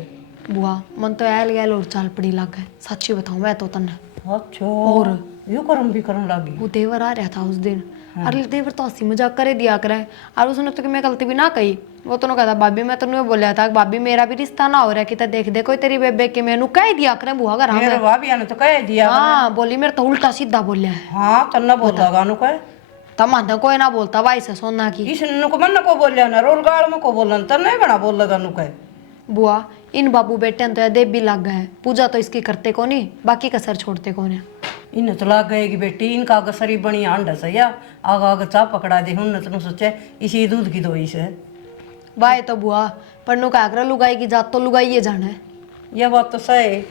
बुआ मन तो ऐल गैल और चाल पड़ी लग है, सच्ची बताऊँ मैं तो तन्ने। अच्छा और यू करम भी करन लगी। वो देवर आ रहा था उस दिन, अरे देवर तो हंसी मजाक करे दिया करे, और उसने तो कि मैं गलती भी ना कही। वो तो कहता भाभी मैं तेन बोलिया था भाभी मेरा भी रिश्ता ना हो रहा कि देख दे कोई तेरी बेबे के मैनू कह दिया करे बुआ घर मेरे भाभी ने तो कह दिया। हाँ बोली मेरे तो उल्टा सीधा बोलिया है। हाँ तन्ना बोला गानू कह तमाना कोई ना बोलता भाई से सोना की। इसने को मन को बोलिया ना रोल गाल में को बोलन तन्ने गणा बोल गानू कह। बुआ इन बाबू बेटे तो ये देव भी लग गए, पूजा तो इसकी करते को नहीं, बाकी कसर छोड़ते को नहीं। इन्हें तो लग गएगी बेटी, इनका आगे सरी बनी आंडा सैया आग आग चाह पकड़ा दे हूं तुम सोचे इसी दूध की दोई से। भाई तो बुआ पर नु काकरा लुगाई की जात तो लुगाई ये जाना है। यह बात तो सही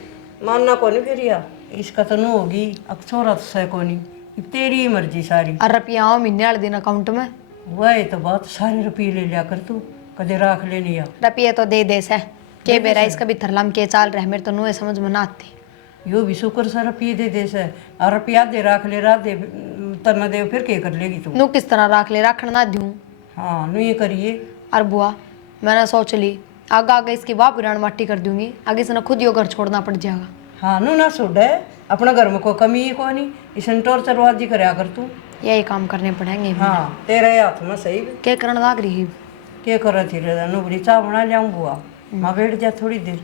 मानना को नहीं फिर या इसका तो नु होगी अक्सोरा तो सही को नहीं, तेरी मर्जी सारी। और रुपया आओ महीने वाले दिन अकाउंट में, वही तो बात सारे रुपये ले लिया कर तू कदे राख ले लिया। रुपये तो दे दे से के बेरा इसका भी थरलम के चाल रहे, मेरे तो नुए समझ में ना आती। यो भी शुक्र सा रुपये दे दे से और रुपया दे राख ले रात दे तना दे फिर क्या कर लेगी तू। नु किस तरह राख ले रखना ना दूं। हाँ नु ये करिए। और बुआ मैंने सोच ली आगे आगे इसकी वाह पुराण माटी कर दूंगी, आगे से ना खुद यो घर छोड़ना पड़ जाएगा। हाँ नु ना छोड़े अपना घर में कोई कमी ही कोई नहीं, इसने टोर्चरबाजी कराया कर तू। यही काम करने पड़ेंगे। हाँ तेरे हाथ में सही क्या करने लाग रही है? क्या कर थी रे नु बड़ी चाह बना लियाऊं बुआ, माँ बैठ जा थोड़ी देर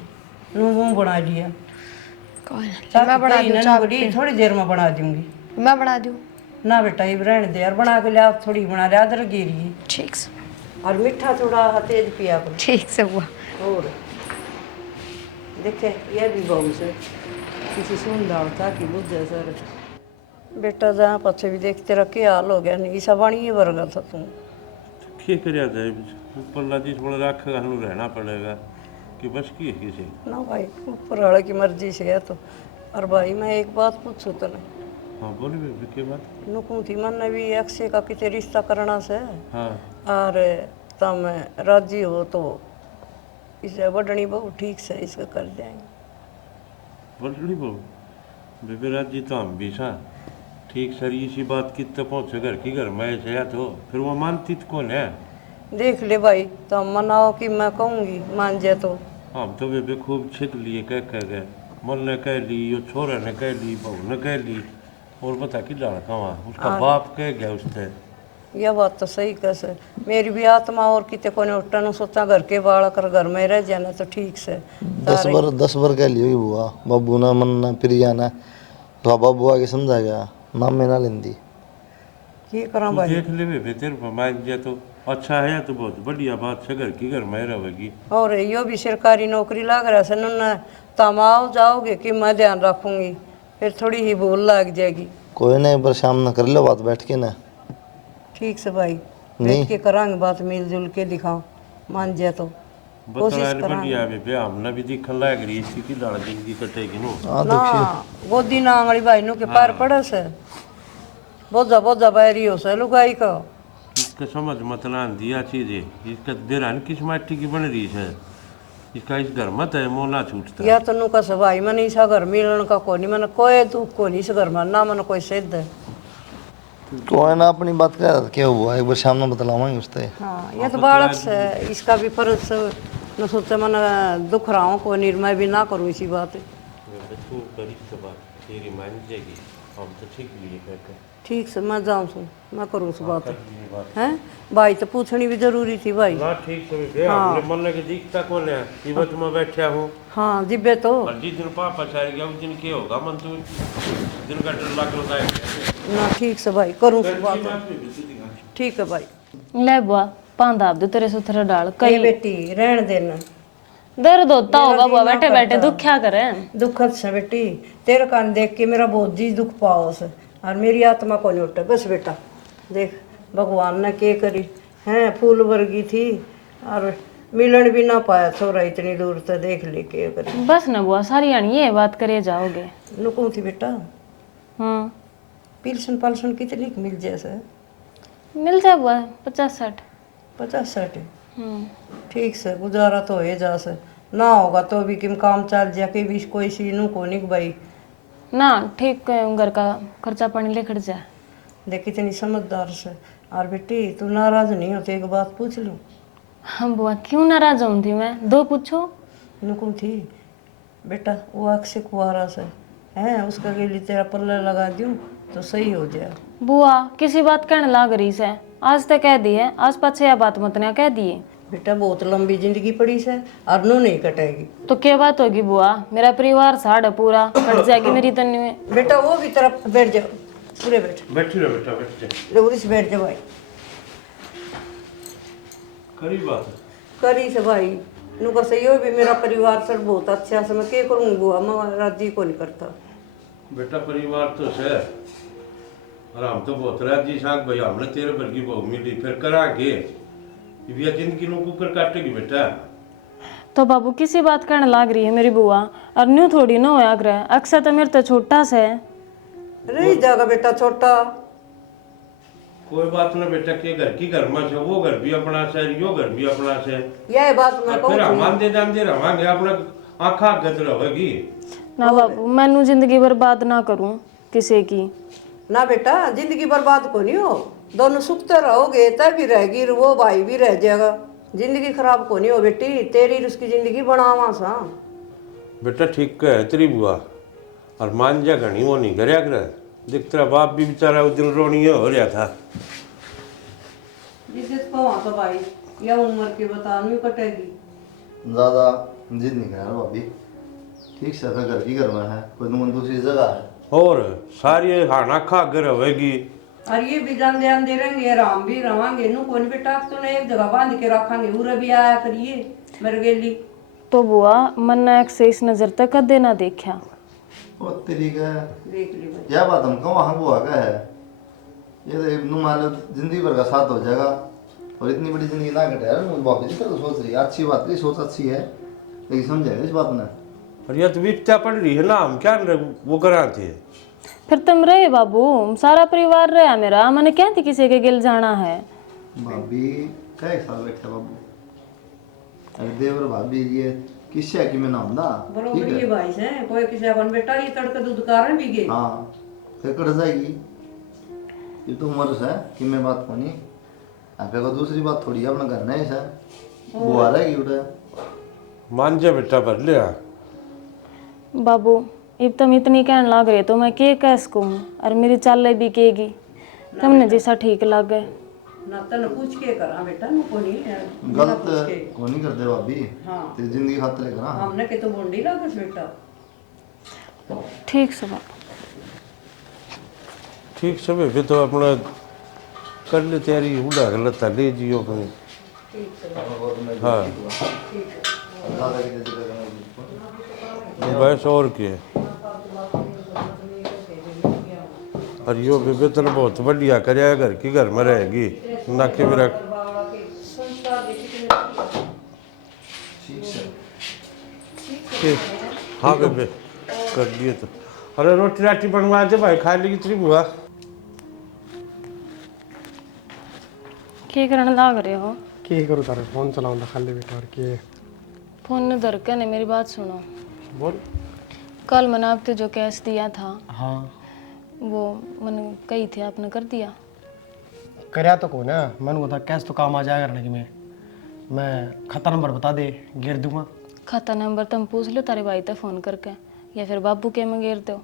नु मुँह बना लिया। कोई ना मैं बना दूं चाह बड़ी थोड़ी देर में बना दूंगी। मैं बना दूं ना बेटा ये रहने दे यार, बना के लिया थोड़ी बना लिया अदरक गिरी ठीक से और मीठा थोड़ा तेज पिया करो। ठीक से बुआ। और देखे ये भी बहू से किसी सुन डालता कि बुझ सर बेटा जहाँ पछे भी देखते रखे हाल हो गया नहीं सब ही वर्गा था तू क्या करिया जाए, ऊपर लादी थोड़ा रख हनु रहना पड़ेगा कि बस की है किसी ना भाई ऊपर वाले की मर्जी से है तो। और भाई मैं एक बात पूछूं तो नहीं। हाँ बोली बेबी के बात। नुकू थी मन ने भी अक्षय का कितने रिश्ता करना से। हाँ और तम राजी हो तो इसे बढ़नी बहु ठीक से इसका कर देंगे। बड़ी बहू बेबी राजी तो हम भी सा ठीक सर इसी बात की तो पहुँचे घर की घर में ऐसे तो फिर वो मानती तो कौन है। देख ले भाई तो मनाओ कि मैं कहूँगी मान जाए तो। हम तो बेबी खूब छिक लिए कह गए, मन ने कह ली, यो छोरा ने कह ली, बहू ने कह ली, और बता कि लड़का वहाँ उसका बाप कह गया उसने। यह बात तो सही कैसे मेरी भी आत्मा और किते को उठन सोचा घर के बाल कर घर में रह जाना तो ठीक से। 10 बार कह लियो बुआ बाबू ना मन ना प्रिया ना तो बाबू आगे समझा गया नाम में ना लेंदी। ये करा तू भाई देख ले बेबी तेरे पर मान दिया तो अच्छा है तो बहुत बढ़िया बात है, घर की घर में रहेगी। और यो भी सरकारी नौकरी लग रहा है न तम आओ जाओगे कि मैं ध्यान रखूंगी फिर थोड़ी ही भूल लग जाएगी। कोई नहीं पर शाम ना कर लो बात बैठ के ना। ठीक से भाई नहीं। बैठ के करांगे बात मिलजुल के दिखाओ मान जाए तो कोशिश करांगे। बढ़िया बेबी हमने भी दिखन लग रही इसी की लड़ जिंदगी कटेगी नो। ना गोदी ना आंगली भाई नु के पार पड़े से बोझा बोझा बैरी हो से लुगाई का इसका समझ मत ना दिया चीजें, इसका देरान किस माटी की बन रही है, इसका इस घर मत है मोना छूटता। या तो नु का सभाई मन ईसा घर मिलन का कोनी मन कोई दुख कोनी इस घर में ना मन कोई सिद्ध है। कोई ना अपनी बात कर क्या हुआ एक बार शाम में बतलावांगे उससे। हाँ ये तो बालक से इसका भी फर्ज से न सोचे मन दुख रहा हूँ कोई निर्मय भी ना करूँ इसी बात। तू करी तो बात तेरी मान जाएगी, हम तो ठीक लिए कहते ठीक से मैं जाऊँ सुन मैं करूँ उस बात है भाई तो पूछनी भी जरूरी थी भाई। ना ठीक से भी हमने मन लगे दिखता कौन है इवत में बैठा हूँ। हाँ जिब्बे तो और जिस दिन पापा चल गया उस दिन क्या होगा मन तू दिन का डर लग रहा है ना ठीक से भाई करूँ उस बात। ठीक है भाई ले बुआ पांदा आप दे तेरे सुथरा डाल कई बेटी रहन देना दर्द होता होगा बुआ बैठे बैठे दुख क्या करे। दुखद से बेटी तेरे कान देख के मेरा बहुत जी दुख पाओ से और मेरी आत्मा को नहीं उठे बस बेटा देख भगवान ने के करी हैं फूल वर्गी थी और मिलन भी ना पाया छोरा इतनी दूर से देख लेके अगर बस ना बुआ सारी आनी ये बात करे जाओगे। नुकू थी बेटा हम्म, पिल्सन पाल्सन कितनी की मिल जाए सर? मिल जाए बुआ 50-60। 50-60। हम्म, ठीक से गुजारा तो हो जा से, ना होगा तो भी किम काम चल जा के भी कोई सी नू को नहीं भाई। ना ठीक घर का खर्चा पानी लेकर जा। देख इतनी समझदार से। और बेटी तू नाराज नहीं हो तो एक बात पूछ लूँ? हम बुआ क्यों नाराज हूँ थी मैं? दो पूछो। नुकू थी बेटा वो अक्सर कुआरा से है, उसका के लिए तेरा पल्ला लगा दूँ तो सही हो जाए। बुआ किसी बात कहने लाग रही से, आज तक कह दी है, आज पाछे या बात मत ना कह दिए। बेटा बहुत लंबी जिंदगी पड़ी से और नू नहीं कटेगी। तो क्या बात होगी बुआ, मेरा परिवार साढ़ पूरा कट जाएगी मेरी तन्नी में। बेटा वो भी तरफ बैठ जाओ, पूरे बैठ बैठी रहो बेटा, बैठ जा। ले उधर बैठ जाओ भाई। करी बात करी से भाई नू का सही हो भी मेरा परिवार सर बहुत अच्छा से, मैं क्या करूँगी बुआ, मैं राजी को नहीं करता। बेटा, परिवार तो है और हम तो बहुत राजी सांग भाई, हमने तेरे भर की बहू मिली, फिर करा के ये जिंदगी नु कुकर काटेगी बेटा। तो बाबू किसी बात कहने लाग रही है मेरी बुआ, और न्यू थोड़ी ना होया करे, अक्सर तो मेरे तो छोटा से है। रही जाएगा बेटा छोटा। कोई बात ना बेटा, के घर की घर में से वो घर भी अपना से, यो घर भी अपना से, यह बात मैं और फिर हम कहूँ आंदे जांदे रवांगे, अपना आँखा गत रहेगी। ना बाबू मैनू जिंदगी बर्बाद ना करूं किसी की। ना बेटा जिंदगी बर्बाद को नहीं हो, दोनों सुखते रहोगे तभी रहेगी, वो भाई भी रह जाएगा। जिंदगी खराब को नहीं हो बेटी, तेरी और उसकी जिंदगी बनावा सा। बेटा ठीक है तेरी बुआ, और मान जा घनी वो नहीं करया कर। देख तेरा बाप भी बेचारा उस दिन रोनी हो रहा था। जिसे कहा तो भाई या उम्र के बता नहीं कटेगी। ज़्यादा जिद नहीं कर रहा अभी, ठीक से अपने घर की घर में है, कोई दूसरी जगह है। और सारी हाना खा कर होगी। और ये भी जान दे रहेंगे, आराम भी रवांगे, नू कौन बेटा तूने एक जगह बांध के रखांगे, उरे भी आया करिए मेरे गेली। तो बुआ मन ने एक से इस नजर तक कदे ना देखा। वो तेरी का देख ली भाई। क्या बात हम कहाँ वहाँ बुआ का है, ये तो नू मान लो जिंदगी भर का साथ हो जाएगा, और इतनी बड़ी जिंदगी ना कटे यार। वापस इस तरह सोच रही है, अच्छी बात है, सोच अच्छी है, लेकिन समझेगा इस बात में। और यह तो विपत्या पड़ रही है ना, हम क्या वो करा थे। फिर तुम रहे बाबू, सारा परिवार रहा मेरा, मैंने क्या थी किसी के गिल जाना है। भाभी कई साल बैठे बाबू, अरे देवर भाभी ये किससे कि मैं ना होंदा बरोबर ये भाई से कोई किसी अपन बेटा ये तड़के दूध कारण भी गए। हाँ फिर कट जाएगी, ये तो उम्र है कि मैं बात कोनी। आपके को दूसरी बात थोड़ी है, अपना घर नहीं है, वो आ रहेगी उठे। मान जा बेटा भर लिया। बाबू अब तुम इतनी कहने लग रहे तो मैं के कह सकूँ, और मेरी चाल भी केगी तुमने जैसा ठीक लगे। ना तन पूछ के करा बेटा, नु को नहीं है गलत को नहीं करते भाभी, हाँ तेरी जिंदगी खातिर करा। हमने के तो बोंडी लागस बेटा। ठीक से बाबू, ठीक सब फिर तो अपना कर ले तैयारी, उड़ा गलत ले जियो अपने। हाँ बस और क्या। और यो विवेचन बहुत बढ़िया करया, घर की घर में रहेगी ना कि मेरा। ठीक हाँ बेबे कर दिए तो। अरे रोटी राटी बनवा दे भाई, खा लेगी तेरी बुआ। क्या करने लग रहे हो? के करूँ तारे फोन चलाऊँ खाली बेटा, और के फोन ने धर के नहीं, मेरी बात सुनो। बोल। कल मैंने आपको जो कैश दिया था, हाँ वो मैंने कही थी आपने कर दिया? करया तो कौन है, मैंने को था कैश तो काम आ जाएगा करने की। मैं खाता नंबर बता दे गिर दूंगा। खाता नंबर तुम पूछ लो तारे भाई तक फ़ोन करके, या फिर बाबू के में गिर दो।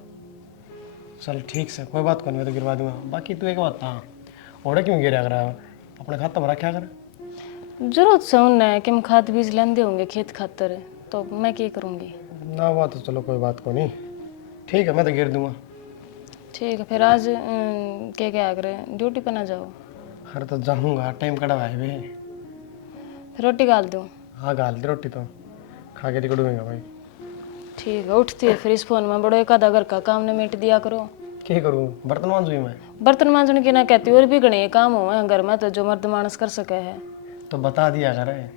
चल ठीक से कोई बात नहीं, मैं तो गिरवा दूंगा। बाकी तू एक बात था, ओढ़े क्यों गिरा करा, अपने खाता में रखा कर। जरूरत से उन्हें कि हम खाद बीज लेंदे होंगे खेत खातर, तो मैं क्या करूँगी ना। बात तो चलो कोई बात को नहीं, ठीक है मैं तो गिर दूंगा। ठीक है फिर आज क्या करे, ड्यूटी पर ना जाओ? अरे तो जाऊँगा, टाइम कड़ा है भाई। फिर रोटी गाल दूँ? हाँ गाल दे रोटी, तो खा के निकलूँगा भाई। ठीक है उठती है फिर इस फोन में बड़ो एक आधा घर का काम ने मेट दिया करो। क्या करूँ, बर्तन मांजूँ मैं? बर्तन मांजने की ना कहती, और भी घने काम हो घर में तो जो मर्द मानस कर सके है। तो बता दिया करे।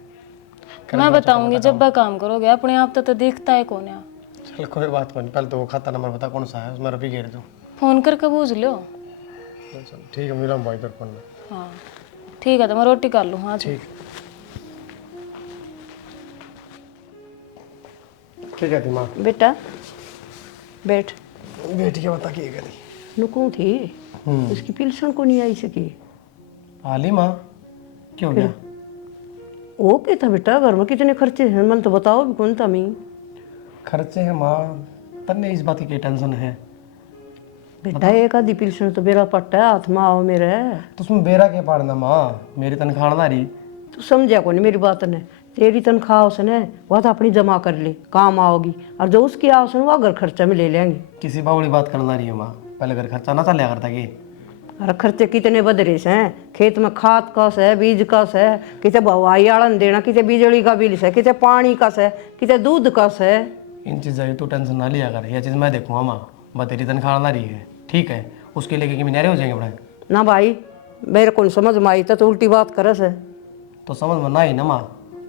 मैं बताऊंगी जब वह काम करोगे, अपने आप तो दिखता है कौन है। चल कोई बात नहीं, पहले तो वो खाता नंबर बता कौन सा है, उसमें रुपये घेर दो। फोन करके पूछ लो। चल ठीक है, मिला भाई पर फोन में। हाँ ठीक है, तो मैं रोटी कर लूँ। हाँ जी ठीक है माँ। बेटा बैठ। बेटी के बता के करी नुकू थी उसकी पिलसन को नहीं आई सकी। हाली माँ क्यों गया? वो क्या था बेटा, घर में कितने खर्चे हैं मन तो बताओ भी कौन था। मैं खर्चे है माँ, तन्ने इस बात की टेंशन है। बेटा एक आधी पिलसन तो बेरा पट्टा है हाथ में आओ मेरे। तो उसमें बेरा के पाड़ना माँ, मेरी तनख्वाह ना रही। तू समझा कौन मेरी बात ने, तेरी तनख्वाह उसने वह तो अपनी जमा कर ले, काम आओगी, और जो उसकी आओ उसने वह घर खर्चा में ले लेंगे। किसी बावड़ी बात करना रही है माँ, पहले घर खर्चा ना चल करता कि। अरे खर्चे कितने बद रहे हैं, खेत में खाद का है, बीज का है, किते हवाई आड़न देना, किते बिजली का बिल है, किते पानी का है, किते दूध का है। इन चीज़ों की तू टेंशन ना लिया कर, यह चीज़ मैं देखूँगा माँ। बस तेरी तनख्वाह ना रही है, ठीक है, उसके लेके कि मिनारे हो जाएंगे बड़े। ना भाई मेरे को समझ में आई तो उल्टी बात करस है। तो समझ में ना ही ना माँ,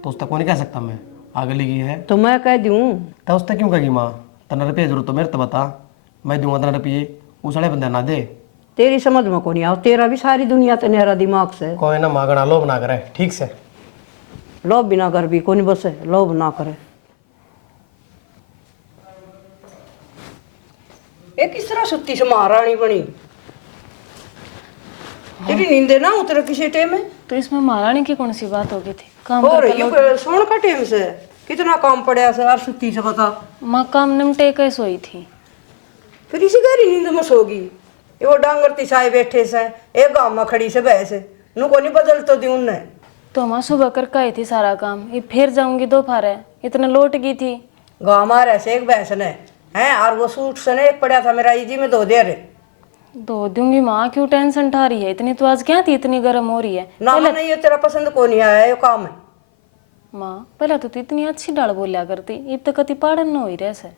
तो उस तक को नहीं कह सकता मैं, आगे लगी है तो मैं कह दूँ तो उस तक क्यों कहेगी माँ? 13 रुपये जरूरत तो मेरे तो बता, मैं दूंगा 13 रुपये, उस वाले बंदे ना दे। तेरी समझ में को नहीं आओ, तेरा भी सारी दुनिया तो नेहरा दिमाग से। कोई ना माँ गणा लोभ ना करे, ठीक से। लोभ भी ना कर भी कोई बस है, लोभ ना करे। ये किस तरह सुत्ती से महारानी बनी, तेरी नींदे ना उतर किसी टेम में। तो इसमें महारानी की कौन सी बात हो गई थी? काम और करके ये सोन का टेम से कितना काम पड़ा से और सुत्ती से बता। माँ काम निमटे के सोई थी। फिर इसी गहरी नींद में सोगी। ये वो डांगर तिसाए बैठे से एक गांव में खड़ी से बहस नु को नहीं बदल तो दी उनने। तो माँ सुबह करके आई थी सारा काम, ये फिर जाऊंगी दोपहर, इतना लौट गई थी। गाँव मारे से एक बहस ने है, और वो सूट से ने एक पड़ा था मेरा इजी में धो दे रे। धो दूंगी माँ, क्यों टेंशन उठा रही है इतनी? तो आज क्या थी इतनी गर्म हो रही है? ना नहीं ये तेरा पसंद को नहीं आया ये काम है। माँ पहले तो तू इतनी अच्छी डाल बोलिया करती, अब तो कति पाड़न न हो रहे से।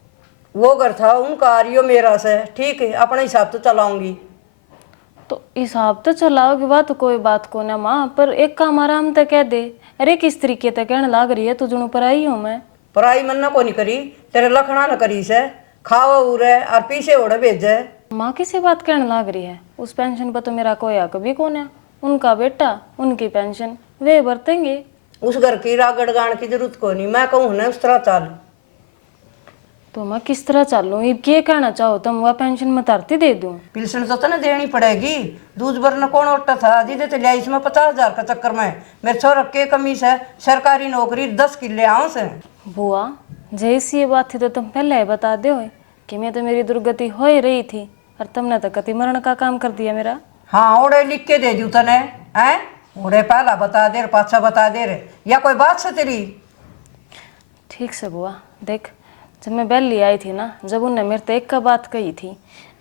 वो घर था उनका और यो मेरा से, ठीक है अपने हिसाब तो चलाऊंगी। तो हिसाब तो चलाओगी, बात तो कोई बात को ना माँ, पर एक काम आराम तक कह दे। अरे किस तरीके तक कहने लाग रही है, तू जुनू पर आई हूँ मैं। पराई मन्ना को नहीं करी, तेरे लखना न करी से, खावा उरे और पीछे ओढ़े भेजे। माँ किसी बात कहने लाग रही है? उस पेंशन पर तो मेरा कोई हक भी कौन है, उनका बेटा उनकी पेंशन वे बरतेंगे। उस घर की रागड़ गाड़ की जरूरत को नहीं, मैं कहूँ ना उस तरह चल। तो मैं किस तरह चलूँ? ये क्या कहना चाहो तुम? वह पेंशन मैं तरती दे दूँ? पिलसन तो ना देनी पड़ेगी, दूध भरना कौन उठता था दीदे तो लिया इसमें 50,000 का चक्कर में। मेरे छोरा के कमी से सरकारी नौकरी 10 किले आऊँ से। बुआ जैसी ये बात थी तो तुम पहले ही बता दो कि मैं तो मेरी दुर्गति हो ही रही थी, और तुमने तो कति मरण का काम कर दिया मेरा। हाँ ओढ़े लिख के दे दू तने है, ओढ़े पहला बता दे पाछा बता दे रे, या कोई बात से तेरी। ठीक से बुआ देख, जब मैं बेली आई थी ना, जब उनने मेरे तो एक का बात कही थी,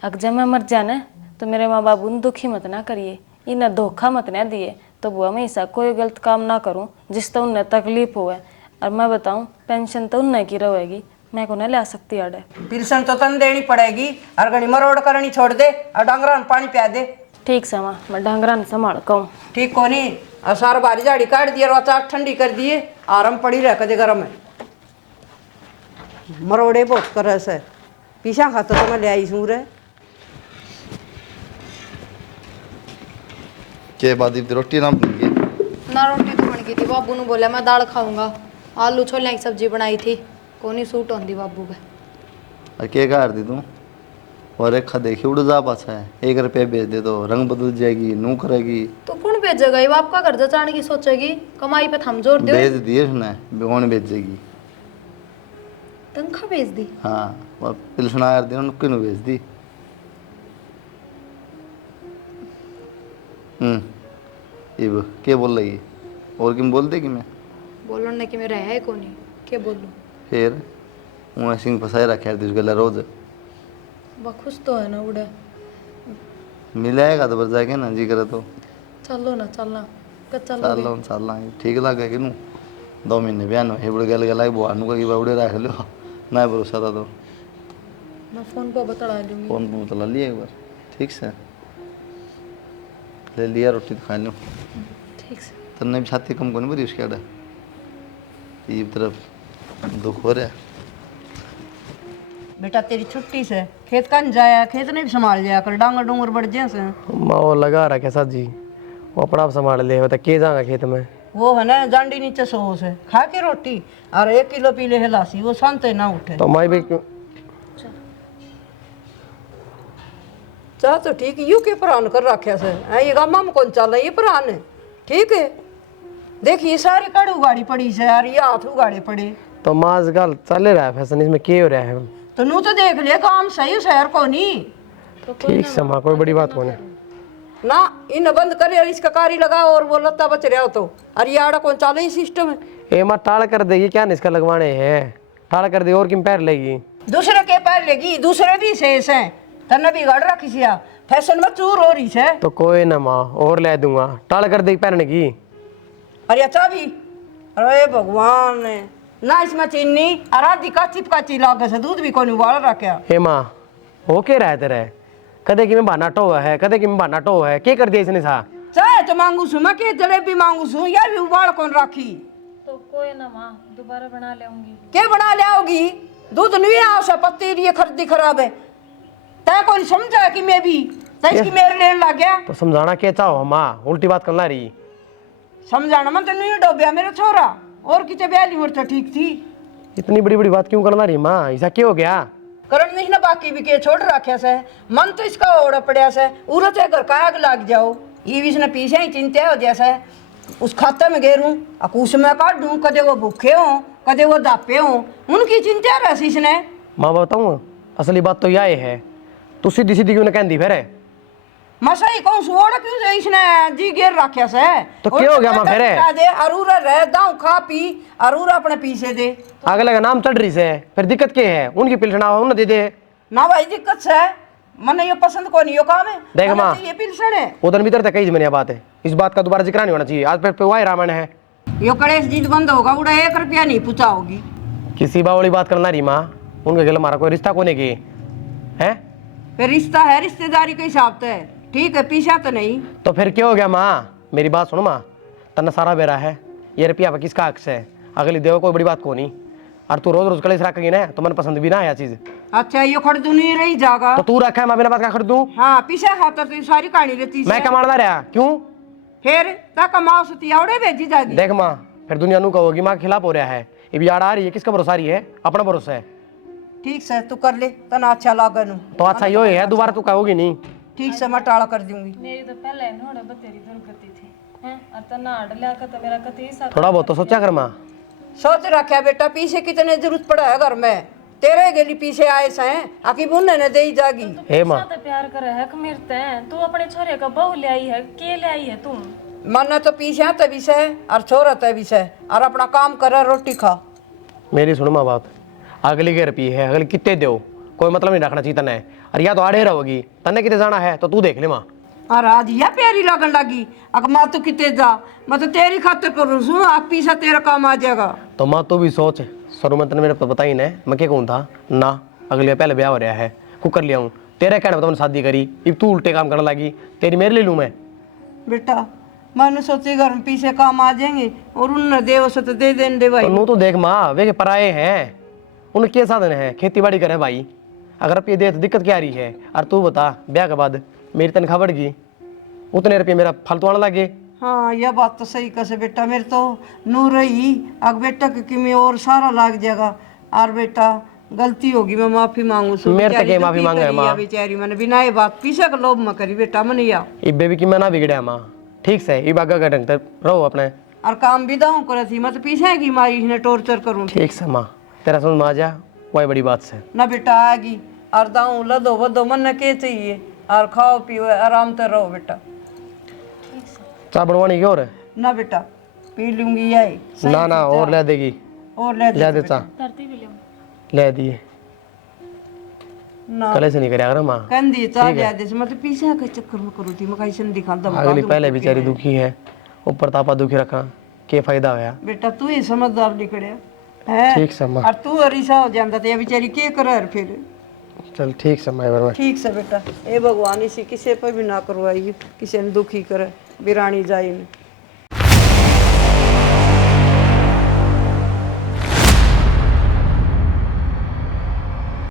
अब जब मैं मर जाना तो मेरे माँ बाबू ने दुखी मत ना करिए, इन्हें धोखा मत ना दिए। तो बुआ मैं ऐसा कोई गलत काम ना करूँ जिससे उन्हें तकलीफ हो। और मैं बताऊँ पेंशन तो उन्हें की रहेगी, मैं को नहीं ला सकती आड़े। पिलसन तो तन देनी पड़ेगी, और घड़ी मरोड़ करनी छोड़ दे और डांगरा में पानी पिया दे। ठीक से माँ, मैं डांगरा ने संभाल कहूँ। ठीक को नहीं, और सारा बारी झाड़ी काट दिए और चाट ठंडी कर दिए, आराम पड़ी रह कदे गरम है। मरोड़े बहुत कर से पीछा खाता तो मैं ले आई सूर है। के बाद रोटी ना बन गई? ना रोटी तो बन गई थी, बाबू ने बोला मैं दाल खाऊंगा, आलू छोले की सब्जी बनाई थी, कोनी सूट होंदी बाबू के। और के कर दी तू? और एक खा देखी उड़ जा पाछा है, 1 रुपये भेज दे तो रंग बदल जाएगी, नू करेगी। तो कौन भेजेगा? ये बाप का कर्जा चाने की सोचेगी, कमाई पे थम जोर दे। भेज दिए उसने, कौन भेजेगी? तनख्वाह भेज दी। हाँ और पिलसन आयर दिन नुक्की नु भेज दी। इब के बोल रही और किम बोल देगी? मैं बोलो ने कि मेरा है कोनी, क्या बोलूं? फिर वो सिंह फसाए रखे दिस गला रोज बखुश तो है ना उड़े। मिलेगा तो बर जाके ना जी करे तो चलो ना चलना चल ठीक लगे कि नू 2 महीने बयान है बड़े गल गला बुआनू का कि बड़े रख लो ना भरोसा था तो मैं फोन पर बता लूंगी। फोन पर बता लिया एक बार, ठीक से ले लिया, रोटी तो खा लो। ठीक से। तन्ने भी छाती कम को नहीं भरी उसके आड़े? ये तरफ दुख हो रहा है। बेटा तेरी छुट्टी से खेत कन जाया, खेत नहीं संभाल जाया कर, डांगर डूंगर बढ़ जैसे माँ वो लगा रखा सर जी, वो अपना आप संभाल ले, बता के जाएगा खेत में। वो है ना जांडी नीचे सो से खा के रोटी और 1 किलो पी ले हिलासी, वो शांत ना उठे। तो माई भी चाह तो ठीक यू के प्राण कर रखे से ये गामा में कौन चल ये प्राण है ठीक है। देखिए सारी कड़ उगाड़ी पड़ी से यार, ये हाथ उगाड़े पड़े। तो माँ आजकल चल रहा है फैशन, इसमें क्या हो रहा है? तो नू तो देख ले काम सही शहर को नहीं ठीक से माँ, कोई बड़ी बात कौन है ना, इन बंद करे और इसका कारी लगा और वो लत्ता बच रहा हो तो। अरे ये आड़ा कौन चाले ही सिस्टम है। ए माँ टाल कर देगी क्या इसका लगवाने हैं, टाल कर दे और किम पैर लेगी। दूसरे के पैर लेगी, दूसरे भी शेष हैं, तन्ने बिगाड़ रखी सिया, फैशन में चूर हो रही है। तो कोई ना माँ और ले दूंगा, टाल कर देगी पहनने की। अरे अच्छा भी, अरे भगवान ना इसमें चीनी आराधी का चिपकाची लागे से दूध भी कौन उबाल रखा। हे माँ हो के रहे तेरे, कदे कि मैं बहाना टो है, कदे कि मैं बहाना टो है, क्या कर दिया इसने सा? चाहे तो मांगू सू मैं के जलेबी मांगू सू, या भी उबाल कौन राखी। तो कोई ना माँ, दोबारा बना लेंगी। के बना ले आओगी, दूध नहीं आओ सा पत्ती ये खरीदी खराब है। तय कौन समझा कि मैं भी इसकी मेरे लेने लग गया। तो समझाना क्या चाहो माँ, उल्टी बात करना रही। समझाना मन तो नहीं डोबिया मेरा छोरा, और किते ब्याली मोर तो ठीक थी। इतनी बड़ी बड़ी बात क्यों करना रही माँ, ऐसा क्या हो गया? करण नहीं ना बाकी भी के छोड़ रखे से, मन तो इसका ओड़ा पड़ा से, उरत है घर का आग लग जाओ। ये भी इसने पीछे ही चिंता हो जैसे उस खाते में गेरूं अकूस में काट दूं, कदे वो भूखे हो कदे वो दापे हो, उनकी चिंता रही इसने। माँ बताऊँ असली बात तो यह है, तू सीधी सीधी क्यों ना कहती फिर? मसा ही कहूँ सुओड़ा क्यों से इसने जी गेर रखे से। तो क्या हो गया माँ फिर? दे अरूरा रह दाऊ खा पी, अरूरा अपने पीछे दे। अगले का नाम चढ़ रही से, फिर दिक्कत क्या है? उनकी पिलसना उन्हें दे दे ना भाई दिक्कत से मन ये पसंद को नहीं यो काम है। देख माँ, ये पिलसन है उधर भीतर तक कही मैंने बात है, इस बात का दोबारा जिक्र नहीं होना चाहिए। आज फिर वही रामायण है, यो कड़े जीत बंद होगा, उड़ा 1 रुपया नहीं पूछा होगी। किसी बावली बात करना रही माँ, उनके गले हमारा कोई रिश्ता कोने की है। फिर रिश्ता है रिश्तेदारी के हिसाब से ठीक है, पीछा तो नहीं। तो फिर क्या हो गया माँ, मेरी बात सुनो माँ, तना सारा बेरा है ये रुपया पर किसका हक है, अगली देव कोई बड़ी बात को नहीं। और तू रोज रोज कलेश रखेगी ना तो मन पसंद भी ना आया चीज। अच्छा ये खरीदू नहीं रही जागा तो तू रखा है, मैं बिना बात का खरीदूं? हाँ पीछे खाता तो सारी कहानी रहती मैं कमाना रहा क्यों? फिर तक माँ सुती आवड़े भेजी जागी। देख माँ फिर दुनिया नू कहोगी माँ के खिलाफ हो रहा है, ये भी आड़ आ रही है, किसका भरोसा रही है? अपना भरोसा है। ठीक से तू कर ले तना अच्छा लागे नू तो अच्छा यो है, दोबारा तू कहोगी नहीं। ठीक से मैं टाला कर दूंगी। मेरी तो पहले नोड़े बतेरी दुर्गति थी हैं, और तना अड़ला का तो मेरा कति सा थोड़ा बहुत तो सोचा कर माँ। सोच रखा बेटा पीछे कितने जरूरत पड़ा है घर में, तेरे गेली पीछे आए से आखिर बुनने ने दे ही जागी। हे माँ तो प्यार करे है कमीरते हैं, तू अपने छोरे का बहू ले आई है, के ले आई है तुम? मन तो पीछे आते भी से और छोरा ते भी से, और अपना काम करे रोटी खा। मेरी सुनो माँ बात, अगली के रुपये है, अगली कितने दो कोई मतलब नहीं रखना चाहिए तने, और या तो आड़े रहोगी तने कितने जाना है तो तू देख ले माँ। और आज यह प्यारी लगन लगी अगर माँ तू कितने जा, मैं तो तेरी खातिर करूँ सू, आप पीछे तेरा काम आ जाएगा। तो माँ तू भी सोच, शुरू में तने मेरे को पता ही नहीं मैं क्या कहूँ था ना, अगले पहले ब्याह हो रहा है, कुकर लिया हूँ, तेरे कहने पर मैंने शादी करी, अब तू उल्टे काम करने लगी, तेरी मेरे ले लूँ मैं? बेटा मैंने सोची घर में पीछे काम आ जाएंगे और उन्होंने दे से तो दे देने दे भाई। तो नू तो देख माँ वे के पराए हैं, उनके क्या साधन है, खेती बाड़ी करे भाई, अगर रुपये दे तो दिक्कत क्या आ रही है? और तू बता ब्याह के बाद मेरी तनख्वाह बढ़ गई, उतने रुपये मेरा फालतू आने लगे। हाँ यह बात तो सही कसे बेटा, मेरे तो नूर रही अग बेटा कि मैं और सारा लाग जाएगा। और बेटा गलती होगी मैं माफी मांगू सु, मेरे तक ये माफी मांगे माँ बेचारी मैंने बिना ये बात पीछे का लोभ में करी बेटा मन या इब्बे भी कि मैं ना बिगड़या माँ, ठीक से ई बागा का ढंग से रहो अपने, और काम भी दाऊँ करे थी मैं तो पीछे की मारी इसने टॉर्चर करूँ ठीक से माँ तेरा समझ में आ जा, वही बड़ी बात से ना बेटा आएगी और दाऊँ लदो वदो मन के चाहिए और खाओ पियो आराम से रहो बेटा। चाय बनवानी की और? ना बेटा पी लूंगी यही ना ना और ले देगी, और ले ले दे चाय, धरती भी ले ले दिए ना कले से नहीं करे अगर माँ, कंदी चाह लिया जैसे मैं तो पीछे के चक्कर में करूँ थी मैं कहीं से दिखा दम अगली पहले बेचारी दुखी है, ऊपर तापा दुखी रखा, क्या फायदा होया? बेटा तू ही समझदार निकले है ठीक से माँ, और तू अरिसा हो जाता तो ये बेचारी के करे फिर। चल ठीक से माँ, ठीक से बेटा ए भगवान इसी किसी पर भी ना करवाइए, किसी ने दुखी करे बिरानी जाई में।